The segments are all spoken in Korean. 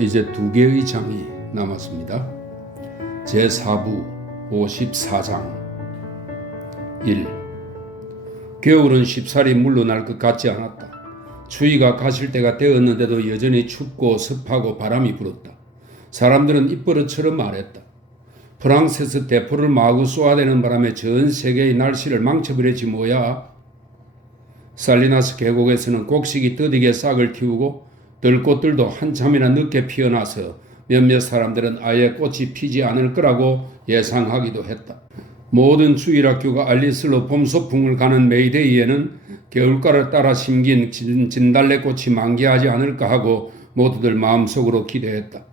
이제 두 개의 장이 남았습니다. 제4부 54장 1. 겨울은 쉽사리 물러날 것 같지 않았다. 추위가 가실 때가 되었는데도 여전히 춥고 습하고 바람이 불었다. 사람들은 입버릇처럼 말했다. 프랑스에서 대포를 마구 쏘아대는 바람에 전 세계의 날씨를 망쳐버렸지 뭐야. 살리나스 계곡에서는 곡식이 더디게 싹을 틔우고 들꽃들도 한참이나 늦게 피어나서 몇몇 사람들은 아예 꽃이 피지 않을 거라고 예상하기도 했다. 모든 주일학교가 알리슬로 봄소풍을 가는 메이데이에는 겨울가를 따라 심긴 진달래꽃이 만개하지 않을까 하고 모두들 마음속으로 기대했다.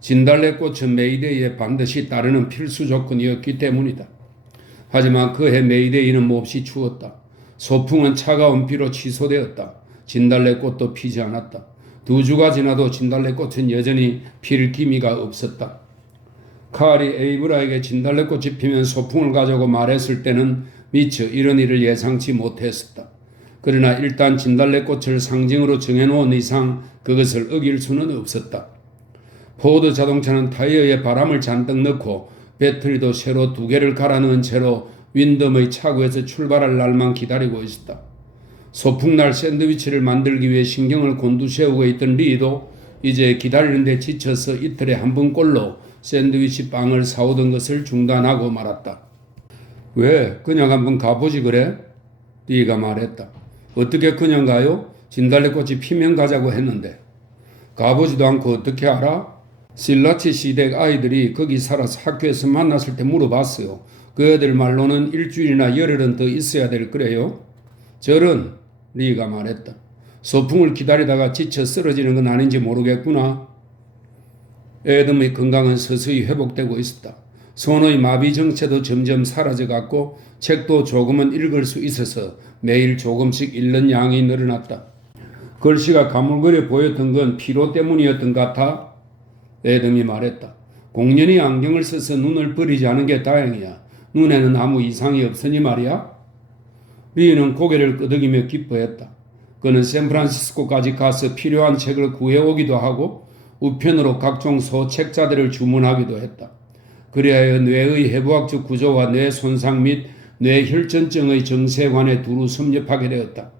진달래꽃은 메이데이에 반드시 따르는 필수 조건이었기 때문이다. 하지만 그해 메이데이는 몹시 추웠다. 소풍은 차가운 비로 취소되었다. 진달래꽃도 피지 않았다. 2주가 지나도 진달래꽃은 여전히 필 기미가 없었다. 칼이 에이브라에게 진달래꽃이 피면 소풍을 가자고 말했을 때는 미처 이런 일을 예상치 못했었다. 그러나 일단 진달래꽃을 상징으로 정해놓은 이상 그것을 어길 수는 없었다. 포드 자동차는 타이어에 바람을 잔뜩 넣고 배터리도 새로 2개를 갈아넣은 채로 윈덤의 차고에서 출발할 날만 기다리고 있었다. 소풍날 샌드위치를 만들기 위해 신경을 곤두세우고 있던 리도 이제 기다리는데 지쳐서 이틀에 한 번꼴로 샌드위치 빵을 사오던 것을 중단하고 말았다. 왜? 그냥 한번 가보지 그래? 리가 말했다. 어떻게 그냥 가요? 진달래꽃이 피면 가자고 했는데. 가보지도 않고 어떻게 알아? 실라치 시댁 아이들이 거기 살아서 학교에서 만났을 때 물어봤어요. 그 애들 말로는 일주일이나 열흘은 더 있어야 될 거래요. 저런 리가 말했다. 소풍을 기다리다가 지쳐 쓰러지는 건 아닌지 모르겠구나. 애덤의 건강은 서서히 회복되고 있었다. 손의 마비 정체도 점점 사라져갔고 책도 조금은 읽을 수 있어서 매일 조금씩 읽는 양이 늘어났다. 글씨가 가물거려 보였던 건 피로 때문이었던 것 같아. 애덤이 말했다. 공연히 안경을 써서 눈을 버리지 않은 게 다행이야. 눈에는 아무 이상이 없으니 말이야. 리는 고개를 끄덕이며 기뻐했다. 그는 샌프란시스코까지 가서 필요한 책을 구해오기도 하고 우편으로 각종 소책자들을 주문하기도 했다. 그리하여 뇌의 해부학적 구조와 뇌 손상 및 뇌혈전증의 정세관에 두루 섭렵하게 되었다.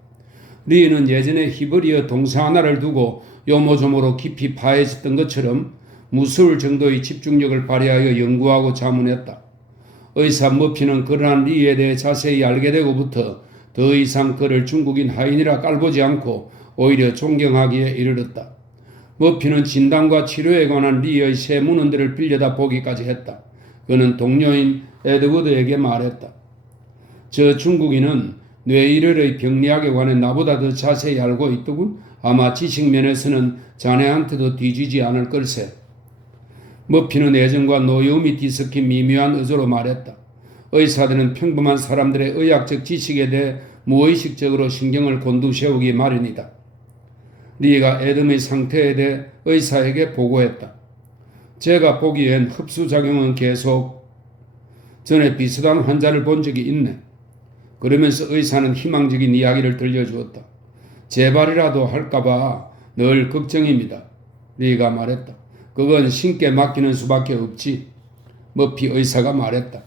리는 예전에 히브리어 동사 하나를 두고 요모조모로 깊이 파헤쳤던 것처럼 무서울 정도의 집중력을 발휘하여 연구하고 자문했다. 의사 머피는 그러한 리에 대해 자세히 알게 되고부터 더 이상 그를 중국인 하인이라 깔보지 않고 오히려 존경하기에 이르렀다. 머피는 진단과 치료에 관한 리의 새 문헌들을 빌려다 보기까지 했다. 그는 동료인 에드워드에게 말했다. 저 중국인은 뇌일혈의 병리학에 관해 나보다 더 자세히 알고 있더군. 아마 지식면에서는 자네한테도 뒤지지 않을 걸세. 머피는 애정과 노여움이 뒤섞인 미묘한 의조로 말했다. 의사들은 평범한 사람들의 의학적 지식에 대해 무의식적으로 신경을 곤두세우기 마련이다. 리가 애덤의 상태에 대해 의사에게 보고했다. 제가 보기엔 흡수작용은 계속 전에 비슷한 환자를 본 적이 있네. 그러면서 의사는 희망적인 이야기를 들려주었다. 재발이라도 할까봐 늘 걱정입니다. 리가 말했다. 그건 신께 맡기는 수밖에 없지. 머피 의사가 말했다.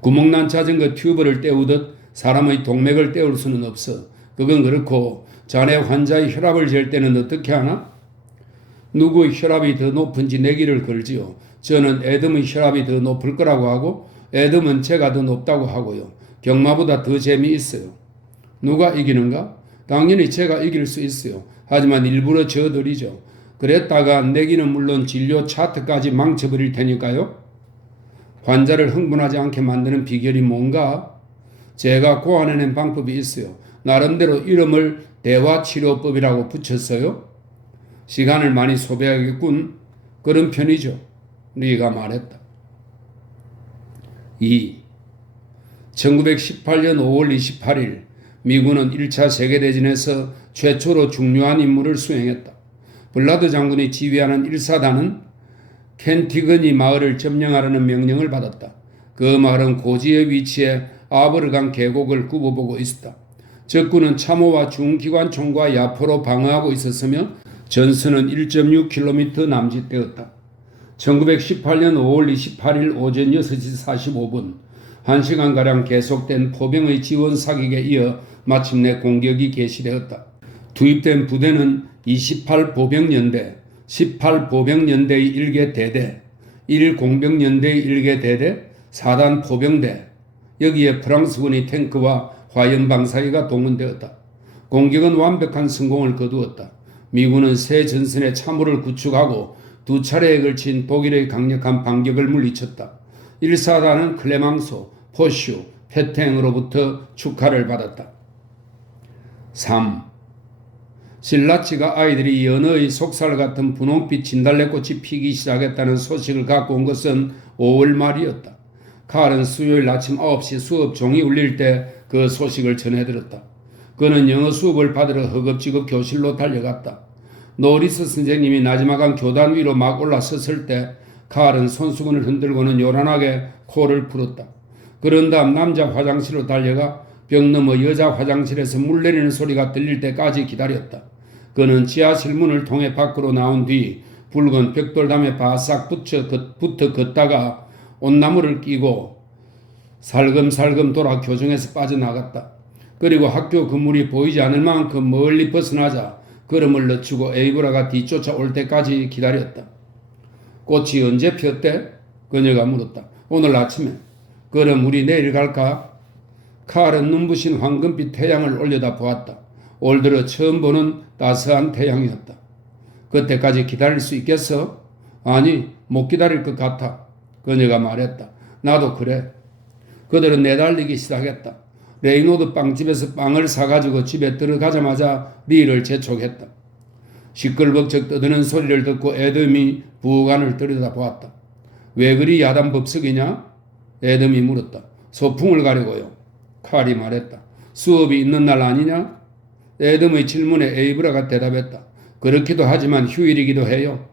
구멍난 자전거 튜브를 떼우듯 사람의 동맥을 떼울 수는 없어. 그건 그렇고 자네 환자의 혈압을 잴 때는 어떻게 하나? 누구의 혈압이 더 높은지 내기를 걸지요. 저는 애덤의 혈압이 더 높을 거라고 하고 애덤은 제가 더 높다고 하고요. 경마보다 더 재미있어요. 누가 이기는가? 당연히 제가 이길 수 있어요. 하지만 일부러 져드리죠. 그랬다가 내기는 물론 진료 차트까지 망쳐버릴 테니까요. 환자를 흥분하지 않게 만드는 비결이 뭔가? 제가 고안해낸 방법이 있어요. 나름대로 이름을 대화치료법이라고 붙였어요. 시간을 많이 소비하겠군. 그런 편이죠. 리가 말했다. 2. 1918년 5월 28일 미군은 1차 세계대전에서 최초로 중요한 임무를 수행했다. 블라드 장군이 지휘하는 1사단은 켄티거니 마을을 점령하라는 명령을 받았다. 그 마을은 고지의 위치에 아버르강 계곡을 굽어보고 있었다. 적군은 참호와 중기관총과 야포로 방어하고 있었으며 전선은 1.6km 남짓되었다. 1918년 5월 28일 오전 6시 45분 1시간가량 계속된 포병의 지원 사격에 이어 마침내 공격이 개시되었다. 투입된 부대는 28보병연대, 18보병연대의 1개 대대, 1공병연대의 1개 대대, 4단 포병대, 여기에 프랑스군의 탱크와 화염방사기가 동원되었다. 공격은 완벽한 성공을 거두었다. 미군은 새 전선의 참호를 구축하고 두 차례에 걸친 독일의 강력한 반격을 물리쳤다. 1사단은 클레망소, 포슈, 페탱으로부터 축하를 받았다. 3. 실라치가 아이들이 연어의 속살 같은 분홍빛 진달래꽃이 피기 시작했다는 소식을 갖고 온 것은 5월 말이었다. 칼은 수요일 아침 9시 수업 종이 울릴 때 그 소식을 전해들었다. 그는 영어 수업을 받으러 허겁지겁 교실로 달려갔다. 노리스 선생님이 나지막한 교단 위로 막 올라섰을 때 칼은 손수건을 흔들고는 요란하게 코를 풀었다. 그런 다음 남자 화장실로 달려가 벽 너머 여자 화장실에서 물 내리는 소리가 들릴 때까지 기다렸다. 그는 지하실 문을 통해 밖으로 나온 뒤 붉은 벽돌담에 바싹 붙어 걷다가 온나무를 끼고 살금살금 돌아 교정에서 빠져나갔다. 그리고 학교 건물이 보이지 않을 만큼 멀리 벗어나자 걸음을 늦추고 에이브라가 뒤쫓아 올 때까지 기다렸다. 꽃이 언제 폈대? 그녀가 물었다. 오늘 아침에. 그럼 우리 내일 갈까? 칼은 눈부신 황금빛 태양을 올려다 보았다. 올 들어 처음 보는 따스한 태양이었다. 그때까지 기다릴 수 있겠어? 아니, 못 기다릴 것 같아. 그녀가 말했다. 나도 그래. 그들은 내달리기 시작했다. 레이노드 빵집에서 빵을 사가지고 집에 들어가자마자 리를 재촉했다. 시끌벅적 떠드는 소리를 듣고 애덤이 부관을 들여다보았다. 왜 그리 야단법석이냐? 애덤이 물었다. 소풍을 가려고요. 칼이 말했다. 수업이 있는 날 아니냐? 애덤의 질문에 에이브라가 대답했다. 그렇기도 하지만 휴일이기도 해요.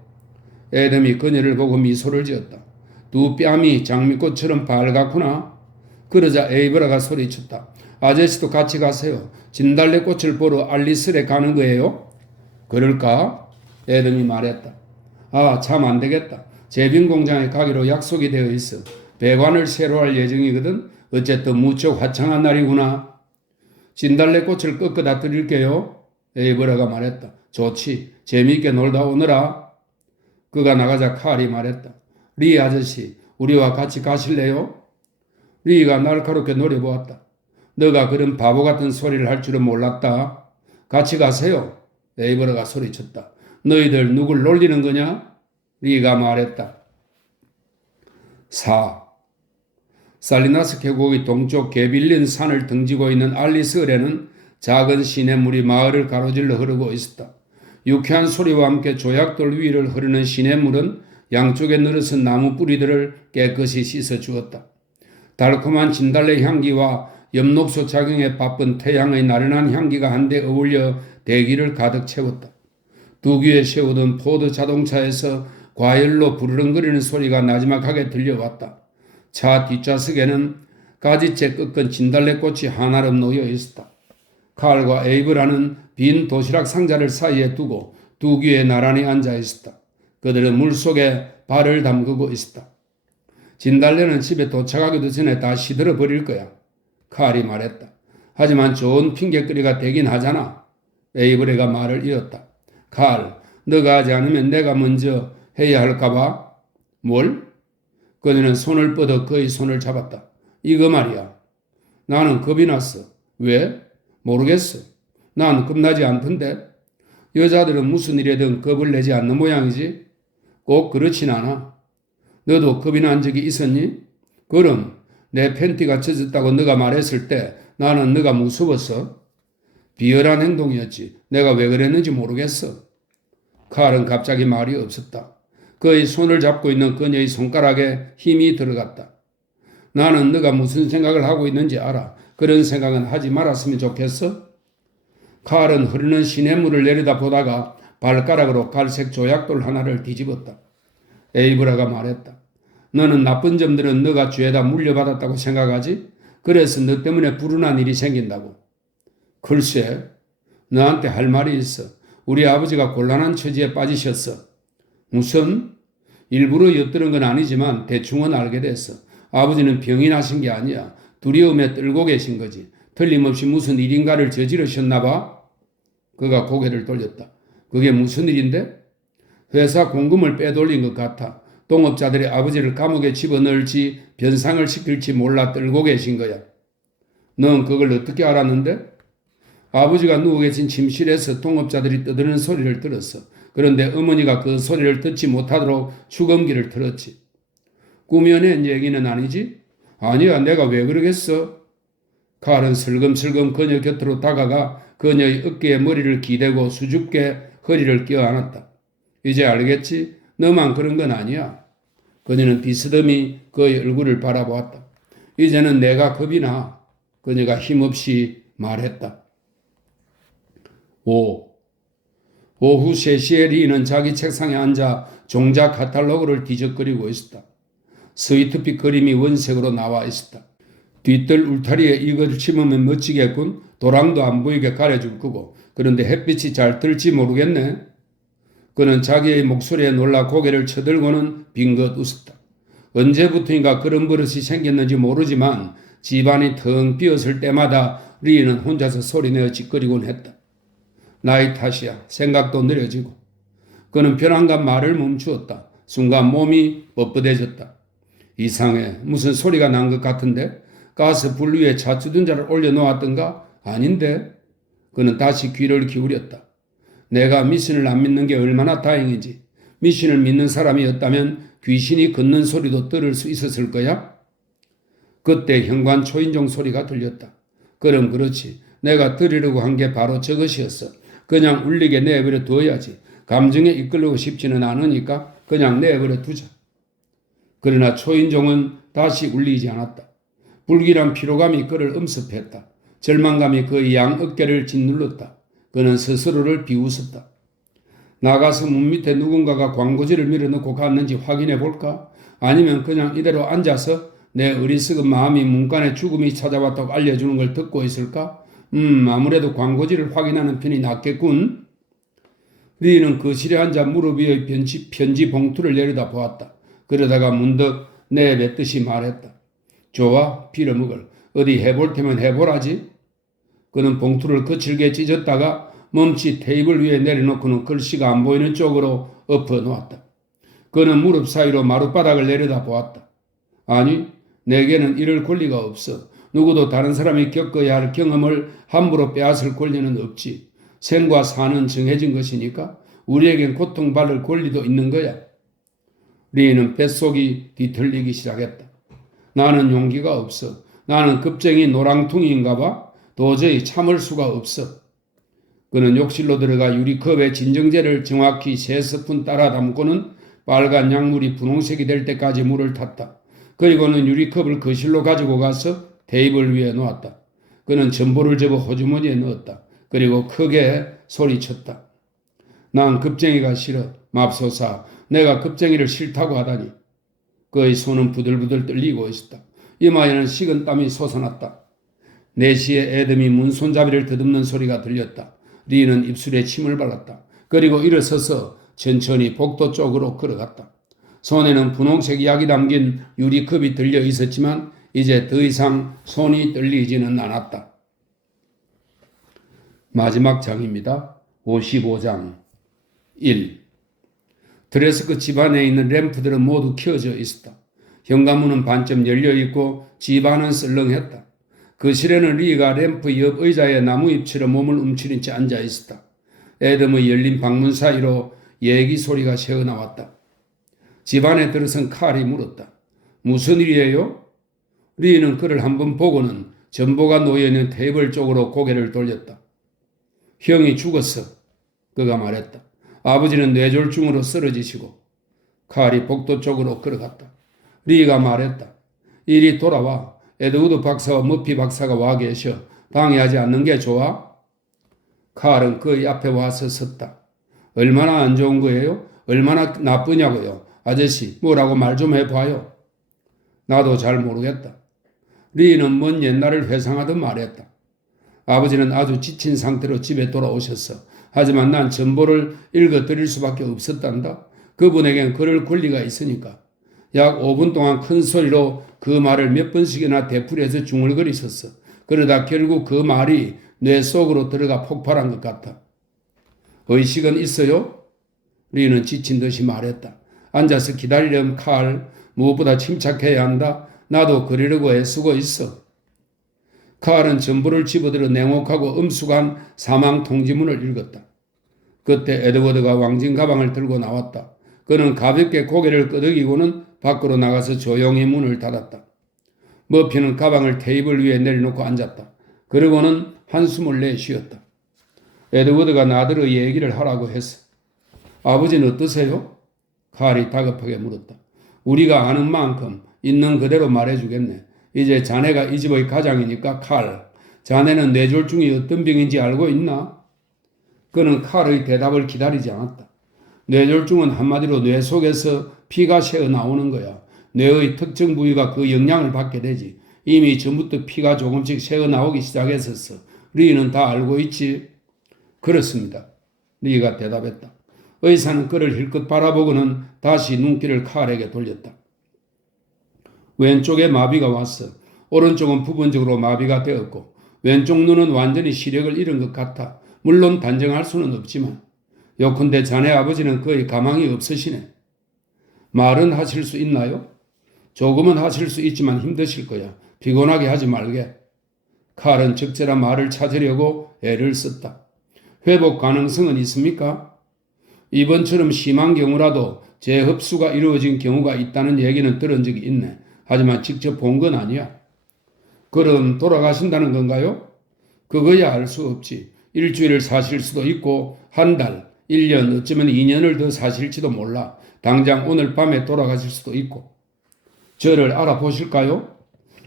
애덤이 그녀를 보고 미소를 지었다. 두 뺨이 장미꽃처럼 빨갛구나. 그러자 에이브라가 소리쳤다. 아저씨도 같이 가세요. 진달래꽃을 보러 알리스에 가는 거예요? 그럴까? 애덤이 말했다. 아, 참 안 되겠다. 제빙 공장에 가기로 약속이 되어 있어. 배관을 새로 할 예정이거든. 어쨌든 무척 화창한 날이구나. 진달래꽃을 꺾어다 드릴게요. 에이브라가 말했다. 좋지. 재미있게 놀다 오너라. 그가 나가자 칼이 말했다. 리 아저씨, 우리와 같이 가실래요? 리가 날카롭게 노려보았다. 너가 그런 바보 같은 소리를 할 줄은 몰랐다. 같이 가세요. 에이브라가 소리쳤다. 너희들 누굴 놀리는 거냐? 리가 말했다. 4. 살리나스 계곡의 동쪽 게빌린 산을 등지고 있는 알리스을에는 작은 시냇물이 마을을 가로질러 흐르고 있었다. 유쾌한 소리와 함께 조약돌 위를 흐르는 시냇물은 양쪽에 늘어선 나무 뿌리들을 깨끗이 씻어 주었다. 달콤한 진달래 향기와 엽록소 작용에 바쁜 태양의 나른한 향기가 한데 어울려 대기를 가득 채웠다. 두 귀에 세우던 포드 자동차에서 과열로 부르릉거리는 소리가 나지막하게 들려왔다. 차 뒷좌석에는 가지째 꺾은 진달래꽃이 한아름 놓여 있었다. 칼과 에이브라는 빈 도시락 상자를 사이에 두고 두 귀에 나란히 앉아 있었다. 그들은 물속에 발을 담그고 있었다. 진달래는 집에 도착하기도 전에 다 시들어 버릴 거야. 칼이 말했다. 하지만 좋은 핑계거리가 되긴 하잖아. 에이브레가 말을 이었다. 칼, 너가 하지 않으면 내가 먼저 해야 할까 봐? 뭘? 그녀는 손을 뻗어 그의 손을 잡았다. 이거 말이야. 나는 겁이 났어. 왜? 모르겠어. 난 겁나지 않던데. 여자들은 무슨 일에든 겁을 내지 않는 모양이지. 꼭 그렇진 않아. 너도 겁이 난 적이 있었니? 그럼 내 팬티가 젖었다고 너가 말했을 때 나는 너가 무서웠어. 비열한 행동이었지. 내가 왜 그랬는지 모르겠어. 칼은 갑자기 말이 없었다. 그의 손을 잡고 있는 그녀의 손가락에 힘이 들어갔다. 나는 너가 무슨 생각을 하고 있는지 알아. 그런 생각은 하지 말았으면 좋겠어? 칼은 흐르는 시냇물을 내려다보다가 발가락으로 갈색 조약돌 하나를 뒤집었다. 에이브라가 말했다. 너는 나쁜 점들은 너가 죄다 물려받았다고 생각하지? 그래서 너 때문에 불운한 일이 생긴다고. 글쎄, 너한테 할 말이 있어. 우리 아버지가 곤란한 처지에 빠지셨어. 무슨? 일부러 엿드는 건 아니지만 대충은 알게 됐어. 아버지는 병이 나신 게 아니야. 두려움에 떨고 계신 거지. 틀림없이 무슨 일인가를 저지르셨나 봐. 그가 고개를 돌렸다. 그게 무슨 일인데? 회사 공금을 빼돌린 것 같아. 동업자들이 아버지를 감옥에 집어넣을지 변상을 시킬지 몰라 떨고 계신 거야. 넌 그걸 어떻게 알았는데? 아버지가 누워 계신 침실에서 동업자들이 떠드는 소리를 들었어. 그런데 어머니가 그 소리를 듣지 못하도록 축음기를 틀었지. 꾸며낸 얘기는 아니지? 아니야, 내가 왜 그러겠어? 칼은 슬금슬금 그녀 곁으로 다가가 그녀의 어깨에 머리를 기대고 수줍게 허리를 껴안았다. 이제 알겠지? 너만 그런 건 아니야. 그녀는 비스듬히 그의 얼굴을 바라보았다. 이제는 내가 겁이 나. 그녀가 힘없이 말했다. 오후 3시에 리는 자기 책상에 앉아 종자 카탈로그를 뒤적거리고 있었다. 스위트빛 그림이 원색으로 나와 있었다. 뒤뜰 울타리에 이걸 심으면 멋지겠군. 도랑도 안 보이게 가려줄 거고. 그런데 햇빛이 잘 뜰지 모르겠네. 그는 자기의 목소리에 놀라 고개를 쳐들고는 빙긋 웃었다. 언제부터인가 그런 버릇이 생겼는지 모르지만 집안이 텅 비었을 때마다 리는 혼자서 소리내어 짓거리곤 했다. 나이 탓이야. 생각도 느려지고. 그는 편안감 말을 멈추었다. 순간 몸이 뻣뻣해졌다. 이상해. 무슨 소리가 난 것 같은데? 가스 불 위에 자주둔자를 올려놓았던가? 아닌데? 그는 다시 귀를 기울였다. 내가 미신을 안 믿는 게 얼마나 다행이지. 미신을 믿는 사람이었다면 귀신이 걷는 소리도 들을 수 있었을 거야? 그때 현관 초인종 소리가 들렸다. 그럼 그렇지. 내가 들으려고 한 게 바로 저것이었어. 그냥 울리게 내버려 둬야지. 감정에 이끌리고 싶지는 않으니까 그냥 내버려 두자. 그러나 초인종은 다시 울리지 않았다. 불길한 피로감이 그를 엄습했다. 절망감이 그의 양 어깨를 짓눌렀다. 그는 스스로를 비웃었다. 나가서 문 밑에 누군가가 광고지를 밀어넣고 갔는지 확인해 볼까? 아니면 그냥 이대로 앉아서 내 어리석은 마음이 문간에 죽음이 찾아왔다고 알려주는 걸 듣고 있을까? 아무래도 광고지를 확인하는 편이 낫겠군. 리는 거실에 앉아 무릎 위에 편지 봉투를 내려다 보았다. 그러다가 문득 내뱉듯이 말했다. 좋아, 빌어먹을. 어디 해볼 테면 해보라지. 그는 봉투를 거칠게 찢었다가 멈칫 테이블 위에 내려놓고는 글씨가 안 보이는 쪽으로 엎어 놓았다. 그는 무릎 사이로 마룻바닥을 내려다 보았다. 아니, 내게는 이럴 권리가 없어. 누구도 다른 사람이 겪어야 할 경험을 함부로 빼앗을 권리는 없지. 생과 사는 정해진 것이니까 우리에겐 고통받을 권리도 있는 거야. 리는 뱃속이 뒤틀리기 시작했다. 나는 용기가 없어. 나는 급쟁이 노랑퉁이인가 봐. 도저히 참을 수가 없어. 그는 욕실로 들어가 유리컵에 진정제를 정확히 3스푼 따라 담고는 빨간 약물이 분홍색이 될 때까지 물을 탔다. 그리고는 유리컵을 거실로 가지고 가서 테이블 위에 놓았다. 그는 전보를 접어 호주머니에 넣었다. 그리고 크게 소리쳤다. 난 급쟁이가 싫어. 맙소사. 내가 급쟁이를 싫다고 하다니. 그의 손은 부들부들 떨리고 있었다. 이마에는 식은 땀이 솟아났다. 4시에 애덤이 문손잡이를 더듬는 소리가 들렸다. 리는 입술에 침을 발랐다. 그리고 일어서서 천천히 복도 쪽으로 걸어갔다. 손에는 분홍색 약이 담긴 유리컵이 들려 있었지만 이제 더 이상 손이 떨리지는 않았다. 마지막 장입니다. 55장 1. 드레스크 집안에 있는 램프들은 모두 켜져 있었다. 현관문은 반쯤 열려있고 집안은 썰렁했다. 거실에는 리가 램프 옆 의자에 나무잎처럼 몸을 움츠린 채 앉아 있었다. 애덤의 열린 방문 사이로 얘기 소리가 새어나왔다. 집안에 들어선 칼이 물었다. 무슨 일이에요? 리는 그를 한번 보고는 전보가 놓여있는 테이블 쪽으로 고개를 돌렸다. 형이 죽었어. 그가 말했다. 아버지는 뇌졸중으로 쓰러지시고. 칼이 복도 쪽으로 걸어갔다. 리가 말했다. 이리 돌아와. 에드우드 박사와 머피 박사가 와 계셔. 방해하지 않는 게 좋아? 칼은 그의 앞에 와서 섰다. 얼마나 안 좋은 거예요? 얼마나 나쁘냐고요? 아저씨, 뭐라고 말 좀 해봐요. 나도 잘 모르겠다. 리는 먼 옛날을 회상하듯 말했다. 아버지는 아주 지친 상태로 집에 돌아오셨어. 하지만 난 전보를 읽어드릴 수밖에 없었단다. 그분에겐 그럴 권리가 있으니까. 약 5분 동안 큰 소리로 그 말을 몇 번씩이나 되풀이해서 중얼거리셨어. 그러다 결국 그 말이 뇌 속으로 들어가 폭발한 것 같아. 의식은 있어요? 리는 지친 듯이 말했다. 앉아서 기다리렴 칼. 무엇보다 침착해야 한다. 나도 그러려고 애쓰고 있어. 칼은 전부를 집어들어 냉혹하고 엄숙한 사망 통지문을 읽었다. 그때 에드워드가 왕진 가방을 들고 나왔다. 그는 가볍게 고개를 끄덕이고는 밖으로 나가서 조용히 문을 닫았다. 머피는 가방을 테이블 위에 내려놓고 앉았다. 그러고는 한숨을 내쉬었다. 에드워드가 나더러 얘기를 하라고 했어. 아버지는 어떠세요? 칼이 다급하게 물었다. 우리가 아는 만큼 있는 그대로 말해주겠네. 이제 자네가 이 집의 가장이니까 칼. 자네는 뇌졸중이 어떤 병인지 알고 있나? 그는 칼의 대답을 기다리지 않았다. 뇌졸중은 한마디로 뇌 속에서 피가 새어 나오는 거야. 뇌의 특정 부위가 그 영향을 받게 되지. 이미 전부터 피가 조금씩 새어 나오기 시작했었어. 리는 다 알고 있지? 그렇습니다. 리가 대답했다. 의사는 그를 힐끗 바라보고는 다시 눈길을 칼에게 돌렸다. 왼쪽에 마비가 왔어. 오른쪽은 부분적으로 마비가 되었고 왼쪽 눈은 완전히 시력을 잃은 것 같아. 물론 단정할 수는 없지만 요컨대 자네 아버지는 거의 가망이 없으시네. 말은 하실 수 있나요? 조금은 하실 수 있지만 힘드실 거야. 피곤하게 하지 말게. 칼은 적절한 말을 찾으려고 애를 썼다. 회복 가능성은 있습니까? 이번처럼 심한 경우라도 재흡수가 이루어진 경우가 있다는 얘기는 들은 적이 있네. 하지만 직접 본 건 아니야. 그럼 돌아가신다는 건가요? 그거야 알 수 없지. 일주일을 사실 수도 있고 한 달, 1년, 어쩌면 2년을 더 사실지도 몰라. 당장 오늘 밤에 돌아가실 수도 있고. 저를 알아보실까요?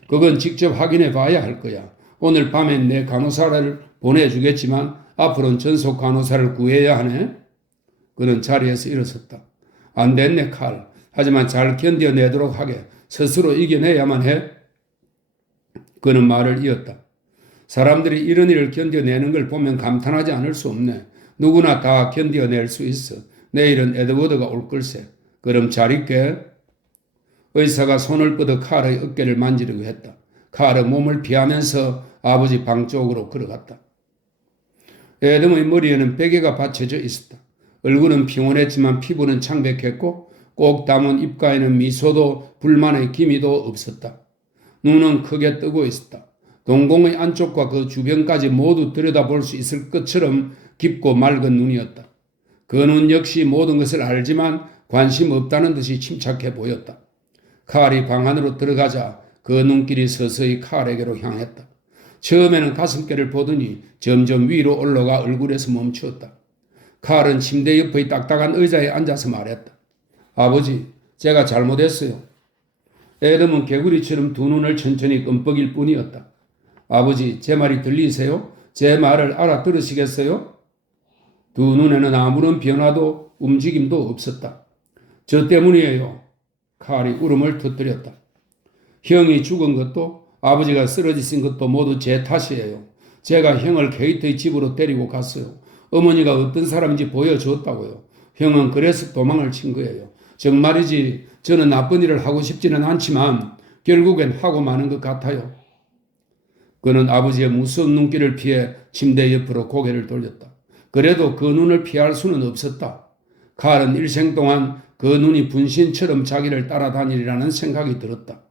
그건 직접 확인해 봐야 할 거야. 오늘 밤엔 내 간호사를 보내주겠지만 앞으로는 전속 간호사를 구해야 하네. 그는 자리에서 일어섰다. 안 됐네 칼. 하지만 잘 견뎌내도록 하게. 스스로 이겨내야만 해. 그는 말을 이었다. 사람들이 이런 일을 견뎌내는 걸 보면 감탄하지 않을 수 없네. 누구나 다 견뎌낼 수 있어. 내일은 에드워드가 올 걸세. 그럼 잘 있게. 의사가 손을 뻗어 칼의 어깨를 만지려고 했다. 칼은 몸을 피하면서 아버지 방 쪽으로 걸어갔다. 에덤의 머리에는 베개가 받쳐져 있었다. 얼굴은 피곤했지만 피부는 창백했고 꼭 담은 입가에는 미소도 불만의 기미도 없었다. 눈은 크게 뜨고 있었다. 동공의 안쪽과 그 주변까지 모두 들여다볼 수 있을 것처럼 깊고 맑은 눈이었다. 그 눈 역시 모든 것을 알지만 관심 없다는 듯이 침착해 보였다. 칼이 방 안으로 들어가자 그 눈길이 서서히 칼에게로 향했다. 처음에는 가슴께를 보더니 점점 위로 올라가 얼굴에서 멈추었다. 칼은 침대 옆의 딱딱한 의자에 앉아서 말했다. 아버지, 제가 잘못했어요. 에덤은 개구리처럼 두 눈을 천천히 끔뻑일 뿐이었다. 아버지, 제 말이 들리세요? 제 말을 알아들으시겠어요? 두 눈에는 아무런 변화도 움직임도 없었다. 저 때문이에요. 칼이 울음을 터뜨렸다. 형이 죽은 것도 아버지가 쓰러지신 것도 모두 제 탓이에요. 제가 형을 케이트의 집으로 데리고 갔어요. 어머니가 어떤 사람인지 보여줬다고요. 형은 그래서 도망을 친 거예요. 정말이지 저는 나쁜 일을 하고 싶지는 않지만 결국엔 하고 마는 것 같아요. 그는 아버지의 무서운 눈길을 피해 침대 옆으로 고개를 돌렸다. 그래도 그 눈을 피할 수는 없었다. 칼은 일생 동안 그 눈이 분신처럼 자기를 따라다니리라는 생각이 들었다.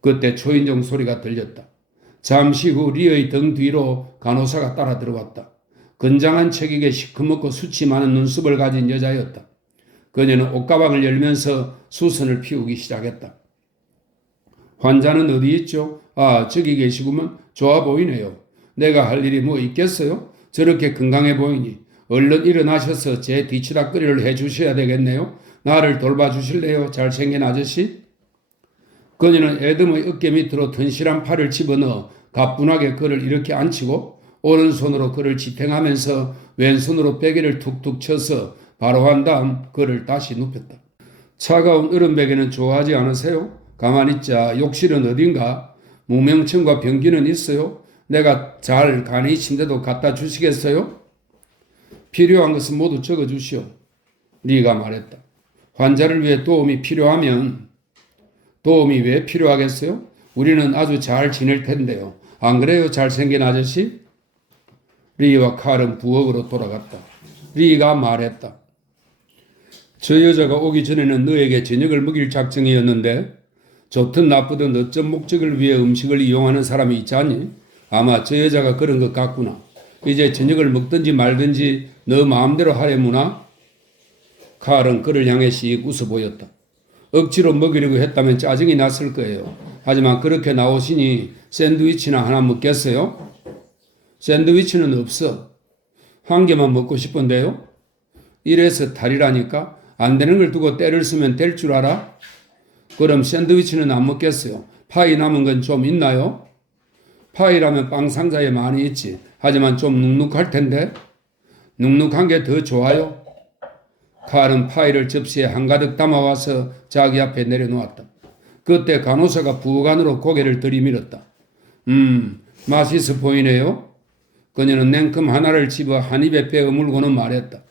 그때 초인종 소리가 들렸다. 잠시 후 리의 등 뒤로 간호사가 따라 들어왔다. 건장한 체격에 시커멓고 수치 많은 눈썹을 가진 여자였다. 그녀는 옷가방을 열면서 수선을 피우기 시작했다. 환자는 어디 있죠? 아, 저기 계시구먼. 좋아 보이네요. 내가 할 일이 뭐 있겠어요? 저렇게 건강해 보이니 얼른 일어나셔서 제 뒤치다꺼리를 해주셔야 되겠네요. 나를 돌봐주실래요? 잘생긴 아저씨? 그녀는 에덤의 어깨 밑으로 튼실한 팔을 집어넣어 가뿐하게 그를 이렇게 앉히고 오른손으로 그를 지탱하면서 왼손으로 베개를 툭툭 쳐서 바로 한 다음 그를 다시 눕혔다. 차가운 얼음 베개는 좋아하지 않으세요? 가만히 있자. 욕실은 어딘가? 무명증과 변기는 있어요? 내가 잘 간이 침대도 갖다 주시겠어요? 필요한 것은 모두 적어주시오. 리가 말했다. 환자를 위해 도움이 필요하면 도움이 왜 필요하겠어요? 우리는 아주 잘 지낼 텐데요. 안 그래요, 잘생긴 아저씨? 리와 칼은 부엌으로 돌아갔다. 리가 말했다. 저 여자가 오기 전에는 너에게 저녁을 먹일 작정이었는데 좋든 나쁘든 어떤 목적을 위해 음식을 이용하는 사람이 있지 않니? 아마 저 여자가 그런 것 같구나. 이제 저녁을 먹든지 말든지 너 마음대로 하려무나? 칼은 그를 향해 씩 웃어 보였다. 억지로 먹이려고 했다면 짜증이 났을 거예요. 하지만 그렇게 나오시니 샌드위치나 하나 먹겠어요? 샌드위치는 없어. 한 개만 먹고 싶은데요? 이래서 탈이라니까? 안 되는 걸 두고 때를 쓰면 될 줄 알아? 그럼 샌드위치는 안 먹겠어요. 파이 남은 건 좀 있나요? 파이라면 빵 상자에 많이 있지. 하지만 좀 눅눅할 텐데. 눅눅한 게 더 좋아요. 칼은 파이를 접시에 한가득 담아와서 자기 앞에 내려놓았다. 그때 간호사가 부엌 안으로 고개를 들이밀었다. 맛있어 보이네요. 그녀는 냉큼 하나를 집어 한 입에 빼어 물고는 말했다.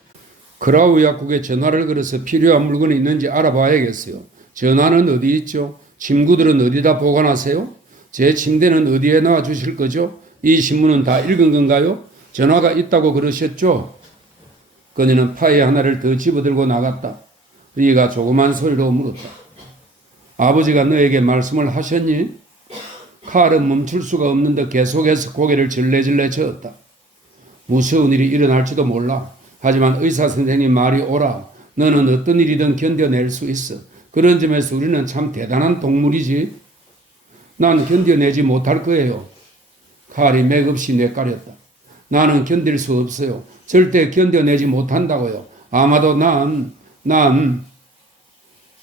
크라우 약국에 전화를 걸어서 필요한 물건이 있는지 알아봐야겠어요. 전화는 어디 있죠? 친구들은 어디다 보관하세요? 제 침대는 어디에 놔 주실 거죠? 이 신문은 다 읽은 건가요? 전화가 있다고 그러셨죠? 그녀는 파이 하나를 더 집어들고 나갔다. 리가 조그만 소리로 물었다. 아버지가 너에게 말씀을 하셨니? 칼은 멈출 수가 없는 듯 계속해서 고개를 절레절레 저었다. 무서운 일이 일어날지도 몰라. 하지만 의사 선생님 말이 옳아. 너는 어떤 일이든 견뎌낼 수 있어. 그런 점에서 우리는 참 대단한 동물이지. 난 견뎌내지 못할 거예요. 칼이 맥없이 뇌까렸다. 나는 견딜 수 없어요. 절대 견뎌내지 못한다고요. 아마도 난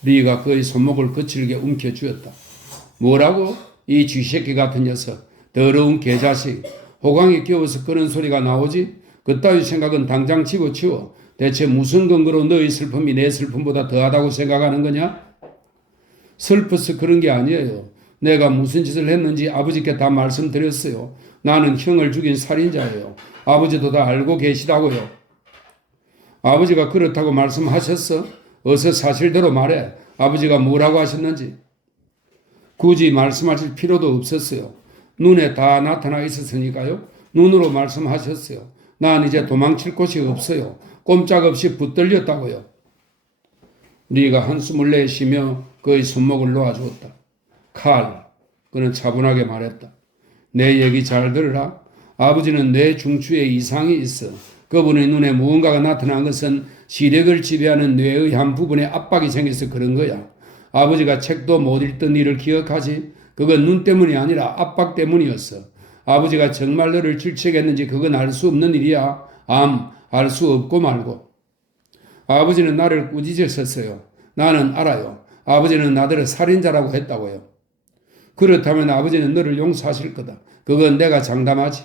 리가 그의 손목을 거칠게 움켜쥐었다. 뭐라고? 이 쥐새끼 같은 녀석. 더러운 개자식. 호강이 끼워서 그런 소리가 나오지? 그따위 생각은 당장 집어치워. 대체 무슨 근거로 너의 슬픔이 내 슬픔보다 더하다고 생각하는 거냐? 슬퍼서 그런 게 아니에요. 내가 무슨 짓을 했는지 아버지께 다 말씀드렸어요. 나는 형을 죽인 살인자예요. 아버지도 다 알고 계시다고요. 아버지가 그렇다고 말씀하셨어? 어서 사실대로 말해. 아버지가 뭐라고 하셨는지. 굳이 말씀하실 필요도 없었어요. 눈에 다 나타나 있었으니까요. 눈으로 말씀하셨어요. 난 이제 도망칠 곳이 없어요. 꼼짝없이 붙들렸다고요. 리가 한숨을 내쉬며 그의 손목을 놓아주었다. 칼, 그는 차분하게 말했다. 내 얘기 잘 들으라. 아버지는 뇌 중추에 이상이 있어. 그분의 눈에 무언가가 나타난 것은 시력을 지배하는 뇌의 한 부분에 압박이 생겨서 그런 거야. 아버지가 책도 못 읽던 일을 기억하지? 그건 눈 때문이 아니라 압박 때문이었어. 아버지가 정말 너를 질책했는지 그건 알 수 없는 일이야. 알 수 없고 말고. 아버지는 나를 꾸짖으셨어요. 나는 알아요. 아버지는 나들을 살인자라고 했다고요. 그렇다면 아버지는 너를 용서하실 거다. 그건 내가 장담하지.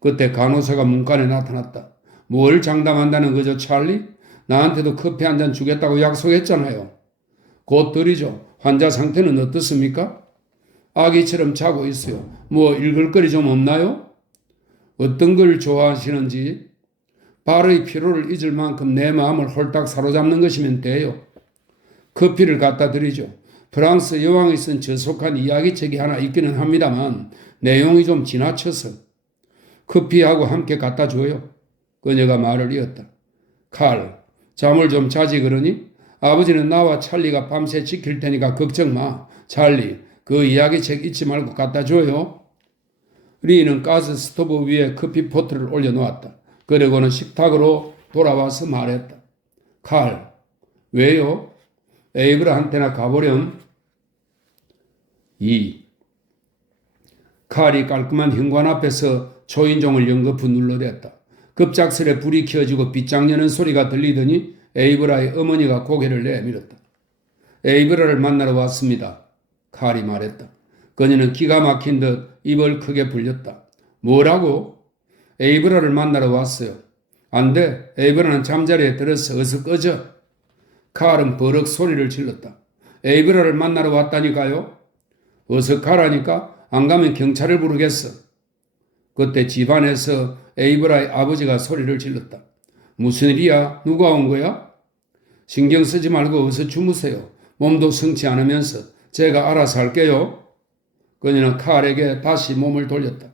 그때 간호사가 문간에 나타났다. 뭘 장담한다는 거죠, 찰리? 나한테도 커피 한 잔 주겠다고 약속했잖아요. 곧 드리죠. 환자 상태는 어떻습니까? 아기처럼 자고 있어요. 뭐 읽을 거리 좀 없나요? 어떤 걸 좋아하시는지 발의 피로를 잊을 만큼 내 마음을 홀딱 사로잡는 것이면 돼요. 커피를 갖다 드리죠. 프랑스 여왕이 쓴 저속한 이야기책이 하나 있기는 합니다만 내용이 좀 지나쳐서 커피하고 함께 갖다 줘요. 그녀가 말을 이었다. 칼, 잠을 좀 자지 그러니? 아버지는 나와 찰리가 밤새 지킬 테니까 걱정 마. 찰리, 그 이야기책 잊지 말고 갖다 줘요. 리는 가스 스토브 위에 커피 포트를 올려놓았다. 그리고는 식탁으로 돌아와서 말했다. 칼, 왜요? 에이브라한테나 가보렴. 2. 칼이 깔끔한 현관 앞에서 초인종을 연거푸 눌러댔다. 급작스레 불이 켜지고 빗장 여는 소리가 들리더니 에이브라의 어머니가 고개를 내밀었다. 에이브라를 만나러 왔습니다. 칼이 말했다. 그녀는 기가 막힌 듯 입을 크게 벌렸다. 뭐라고? 에이브라를 만나러 왔어요. 안 돼. 에이브라는 잠자리에 들어서 어서 꺼져. 칼은 버럭 소리를 질렀다. 에이브라를 만나러 왔다니까요. 어서 가라니까. 안 가면 경찰을 부르겠어. 그때 집안에서 에이브라의 아버지가 소리를 질렀다. 무슨 일이야? 누가 온 거야? 신경 쓰지 말고 어서 주무세요. 몸도 성치 않으면서 제가 알아서 할게요. 그녀는 칼에게 다시 몸을 돌렸다.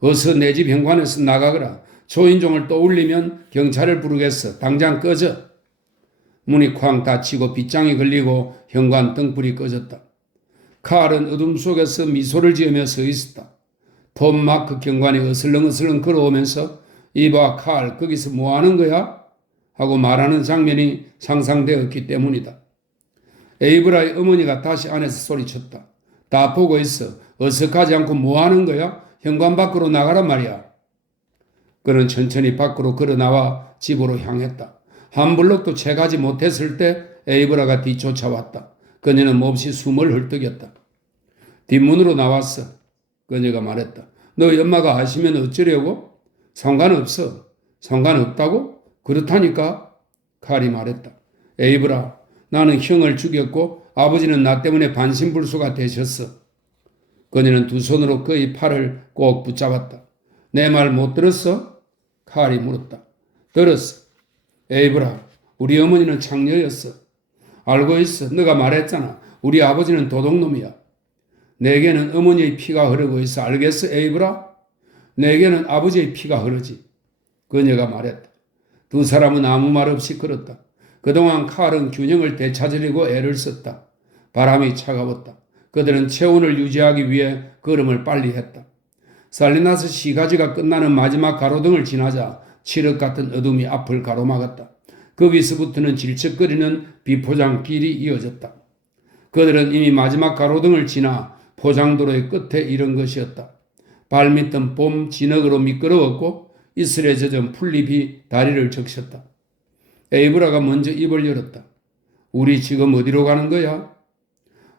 어서 내 집 현관에서 나가거라. 초인종을 또 울리면 경찰을 부르겠어. 당장 꺼져. 문이 쾅 닫히고 빗장이 걸리고 현관 등불이 꺼졌다. 칼은 어둠 속에서 미소를 지으며 서 있었다. 톰 마크 경관이 어슬렁어슬렁 걸어오면서 이봐 칼 거기서 뭐하는 거야? 하고 말하는 장면이 상상되었기 때문이다. 에이브라의 어머니가 다시 안에서 소리쳤다. 다 보고 있어. 어서 가지 않고 뭐하는 거야? 현관 밖으로 나가란 말이야. 그는 천천히 밖으로 걸어나와 집으로 향했다. 한 블록도 채 가지 못했을 때 에이브라가 뒤쫓아왔다. 그녀는 몹시 숨을 헐떡였다. 뒷문으로 나왔어. 그녀가 말했다. 너희 엄마가 아시면 어쩌려고? 상관없어. 상관없다고? 그렇다니까? 칼이 말했다. 에이브라, 나는 형을 죽였고 아버지는 나 때문에 반신불수가 되셨어. 그녀는 두 손으로 그의 팔을 꼭 붙잡았다. 내 말 못 들었어? 칼이 물었다. 들었어. 에이브라, 우리 어머니는 창녀였어. 알고 있어. 너가 말했잖아. 우리 아버지는 도둑놈이야. 내게는 어머니의 피가 흐르고 있어. 알겠어, 에이브라? 내게는 아버지의 피가 흐르지. 그녀가 말했다. 두 사람은 아무 말 없이 걸었다. 그동안 칼은 균형을 되찾으려고 애를 썼다. 바람이 차가웠다. 그들은 체온을 유지하기 위해 걸음을 빨리 했다. 살리나스 시가지가 끝나는 마지막 가로등을 지나자 칠흑 같은 어둠이 앞을 가로막았다. 거기서부터는 질척거리는 비포장 길이 이어졌다. 그들은 이미 마지막 가로등을 지나 포장도로의 끝에 이른 것이었다. 발밑은 봄 진흙으로 미끄러웠고 이슬에 젖은 풀잎이 다리를 적셨다. 에이브라가 먼저 입을 열었다. 우리 지금 어디로 가는 거야?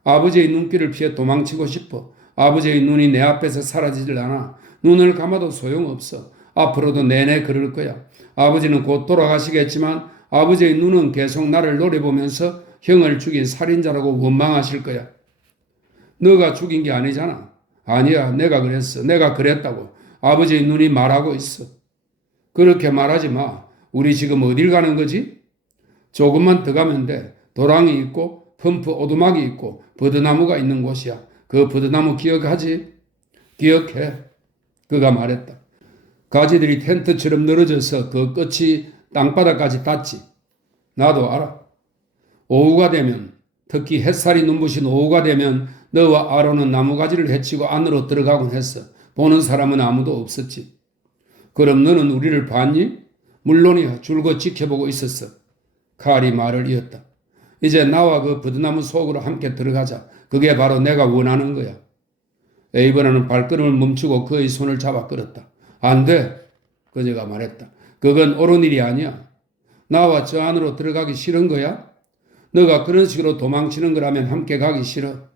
아버지의 눈길을 피해 도망치고 싶어. 아버지의 눈이 내 앞에서 사라지질 않아. 눈을 감아도 소용없어. 앞으로도 내내 그럴 거야. 아버지는 곧 돌아가시겠지만 아버지의 눈은 계속 나를 노려보면서 형을 죽인 살인자라고 원망하실 거야. 너가 죽인 게 아니잖아. 아니야, 내가 그랬어. 내가 그랬다고. 아버지의 눈이 말하고 있어. 그렇게 말하지 마. 우리 지금 어딜 가는 거지? 조금만 더 가면 돼. 도랑이 있고 펌프 오두막이 있고 버드나무가 있는 곳이야. 그 버드나무 기억하지? 기억해. 그가 말했다. 가지들이 텐트처럼 늘어져서 그 끝이 땅바닥까지 닿지. 나도 알아. 오후가 되면, 특히 햇살이 눈부신 오후가 되면 너와 아론은 나무가지를 헤치고 안으로 들어가곤 했어. 보는 사람은 아무도 없었지. 그럼 너는 우리를 봤니? 물론이야. 줄곧 지켜보고 있었어. 칼이 말을 이었다. 이제 나와 그 버드나무 속으로 함께 들어가자. 그게 바로 내가 원하는 거야. 에이브라는 발걸음을 멈추고 그의 손을 잡아 끌었다. 안 돼. 그녀가 말했다. 그건 옳은 일이 아니야. 나와 저 안으로 들어가기 싫은 거야? 너가 그런 식으로 도망치는 거라면 함께 가기 싫어.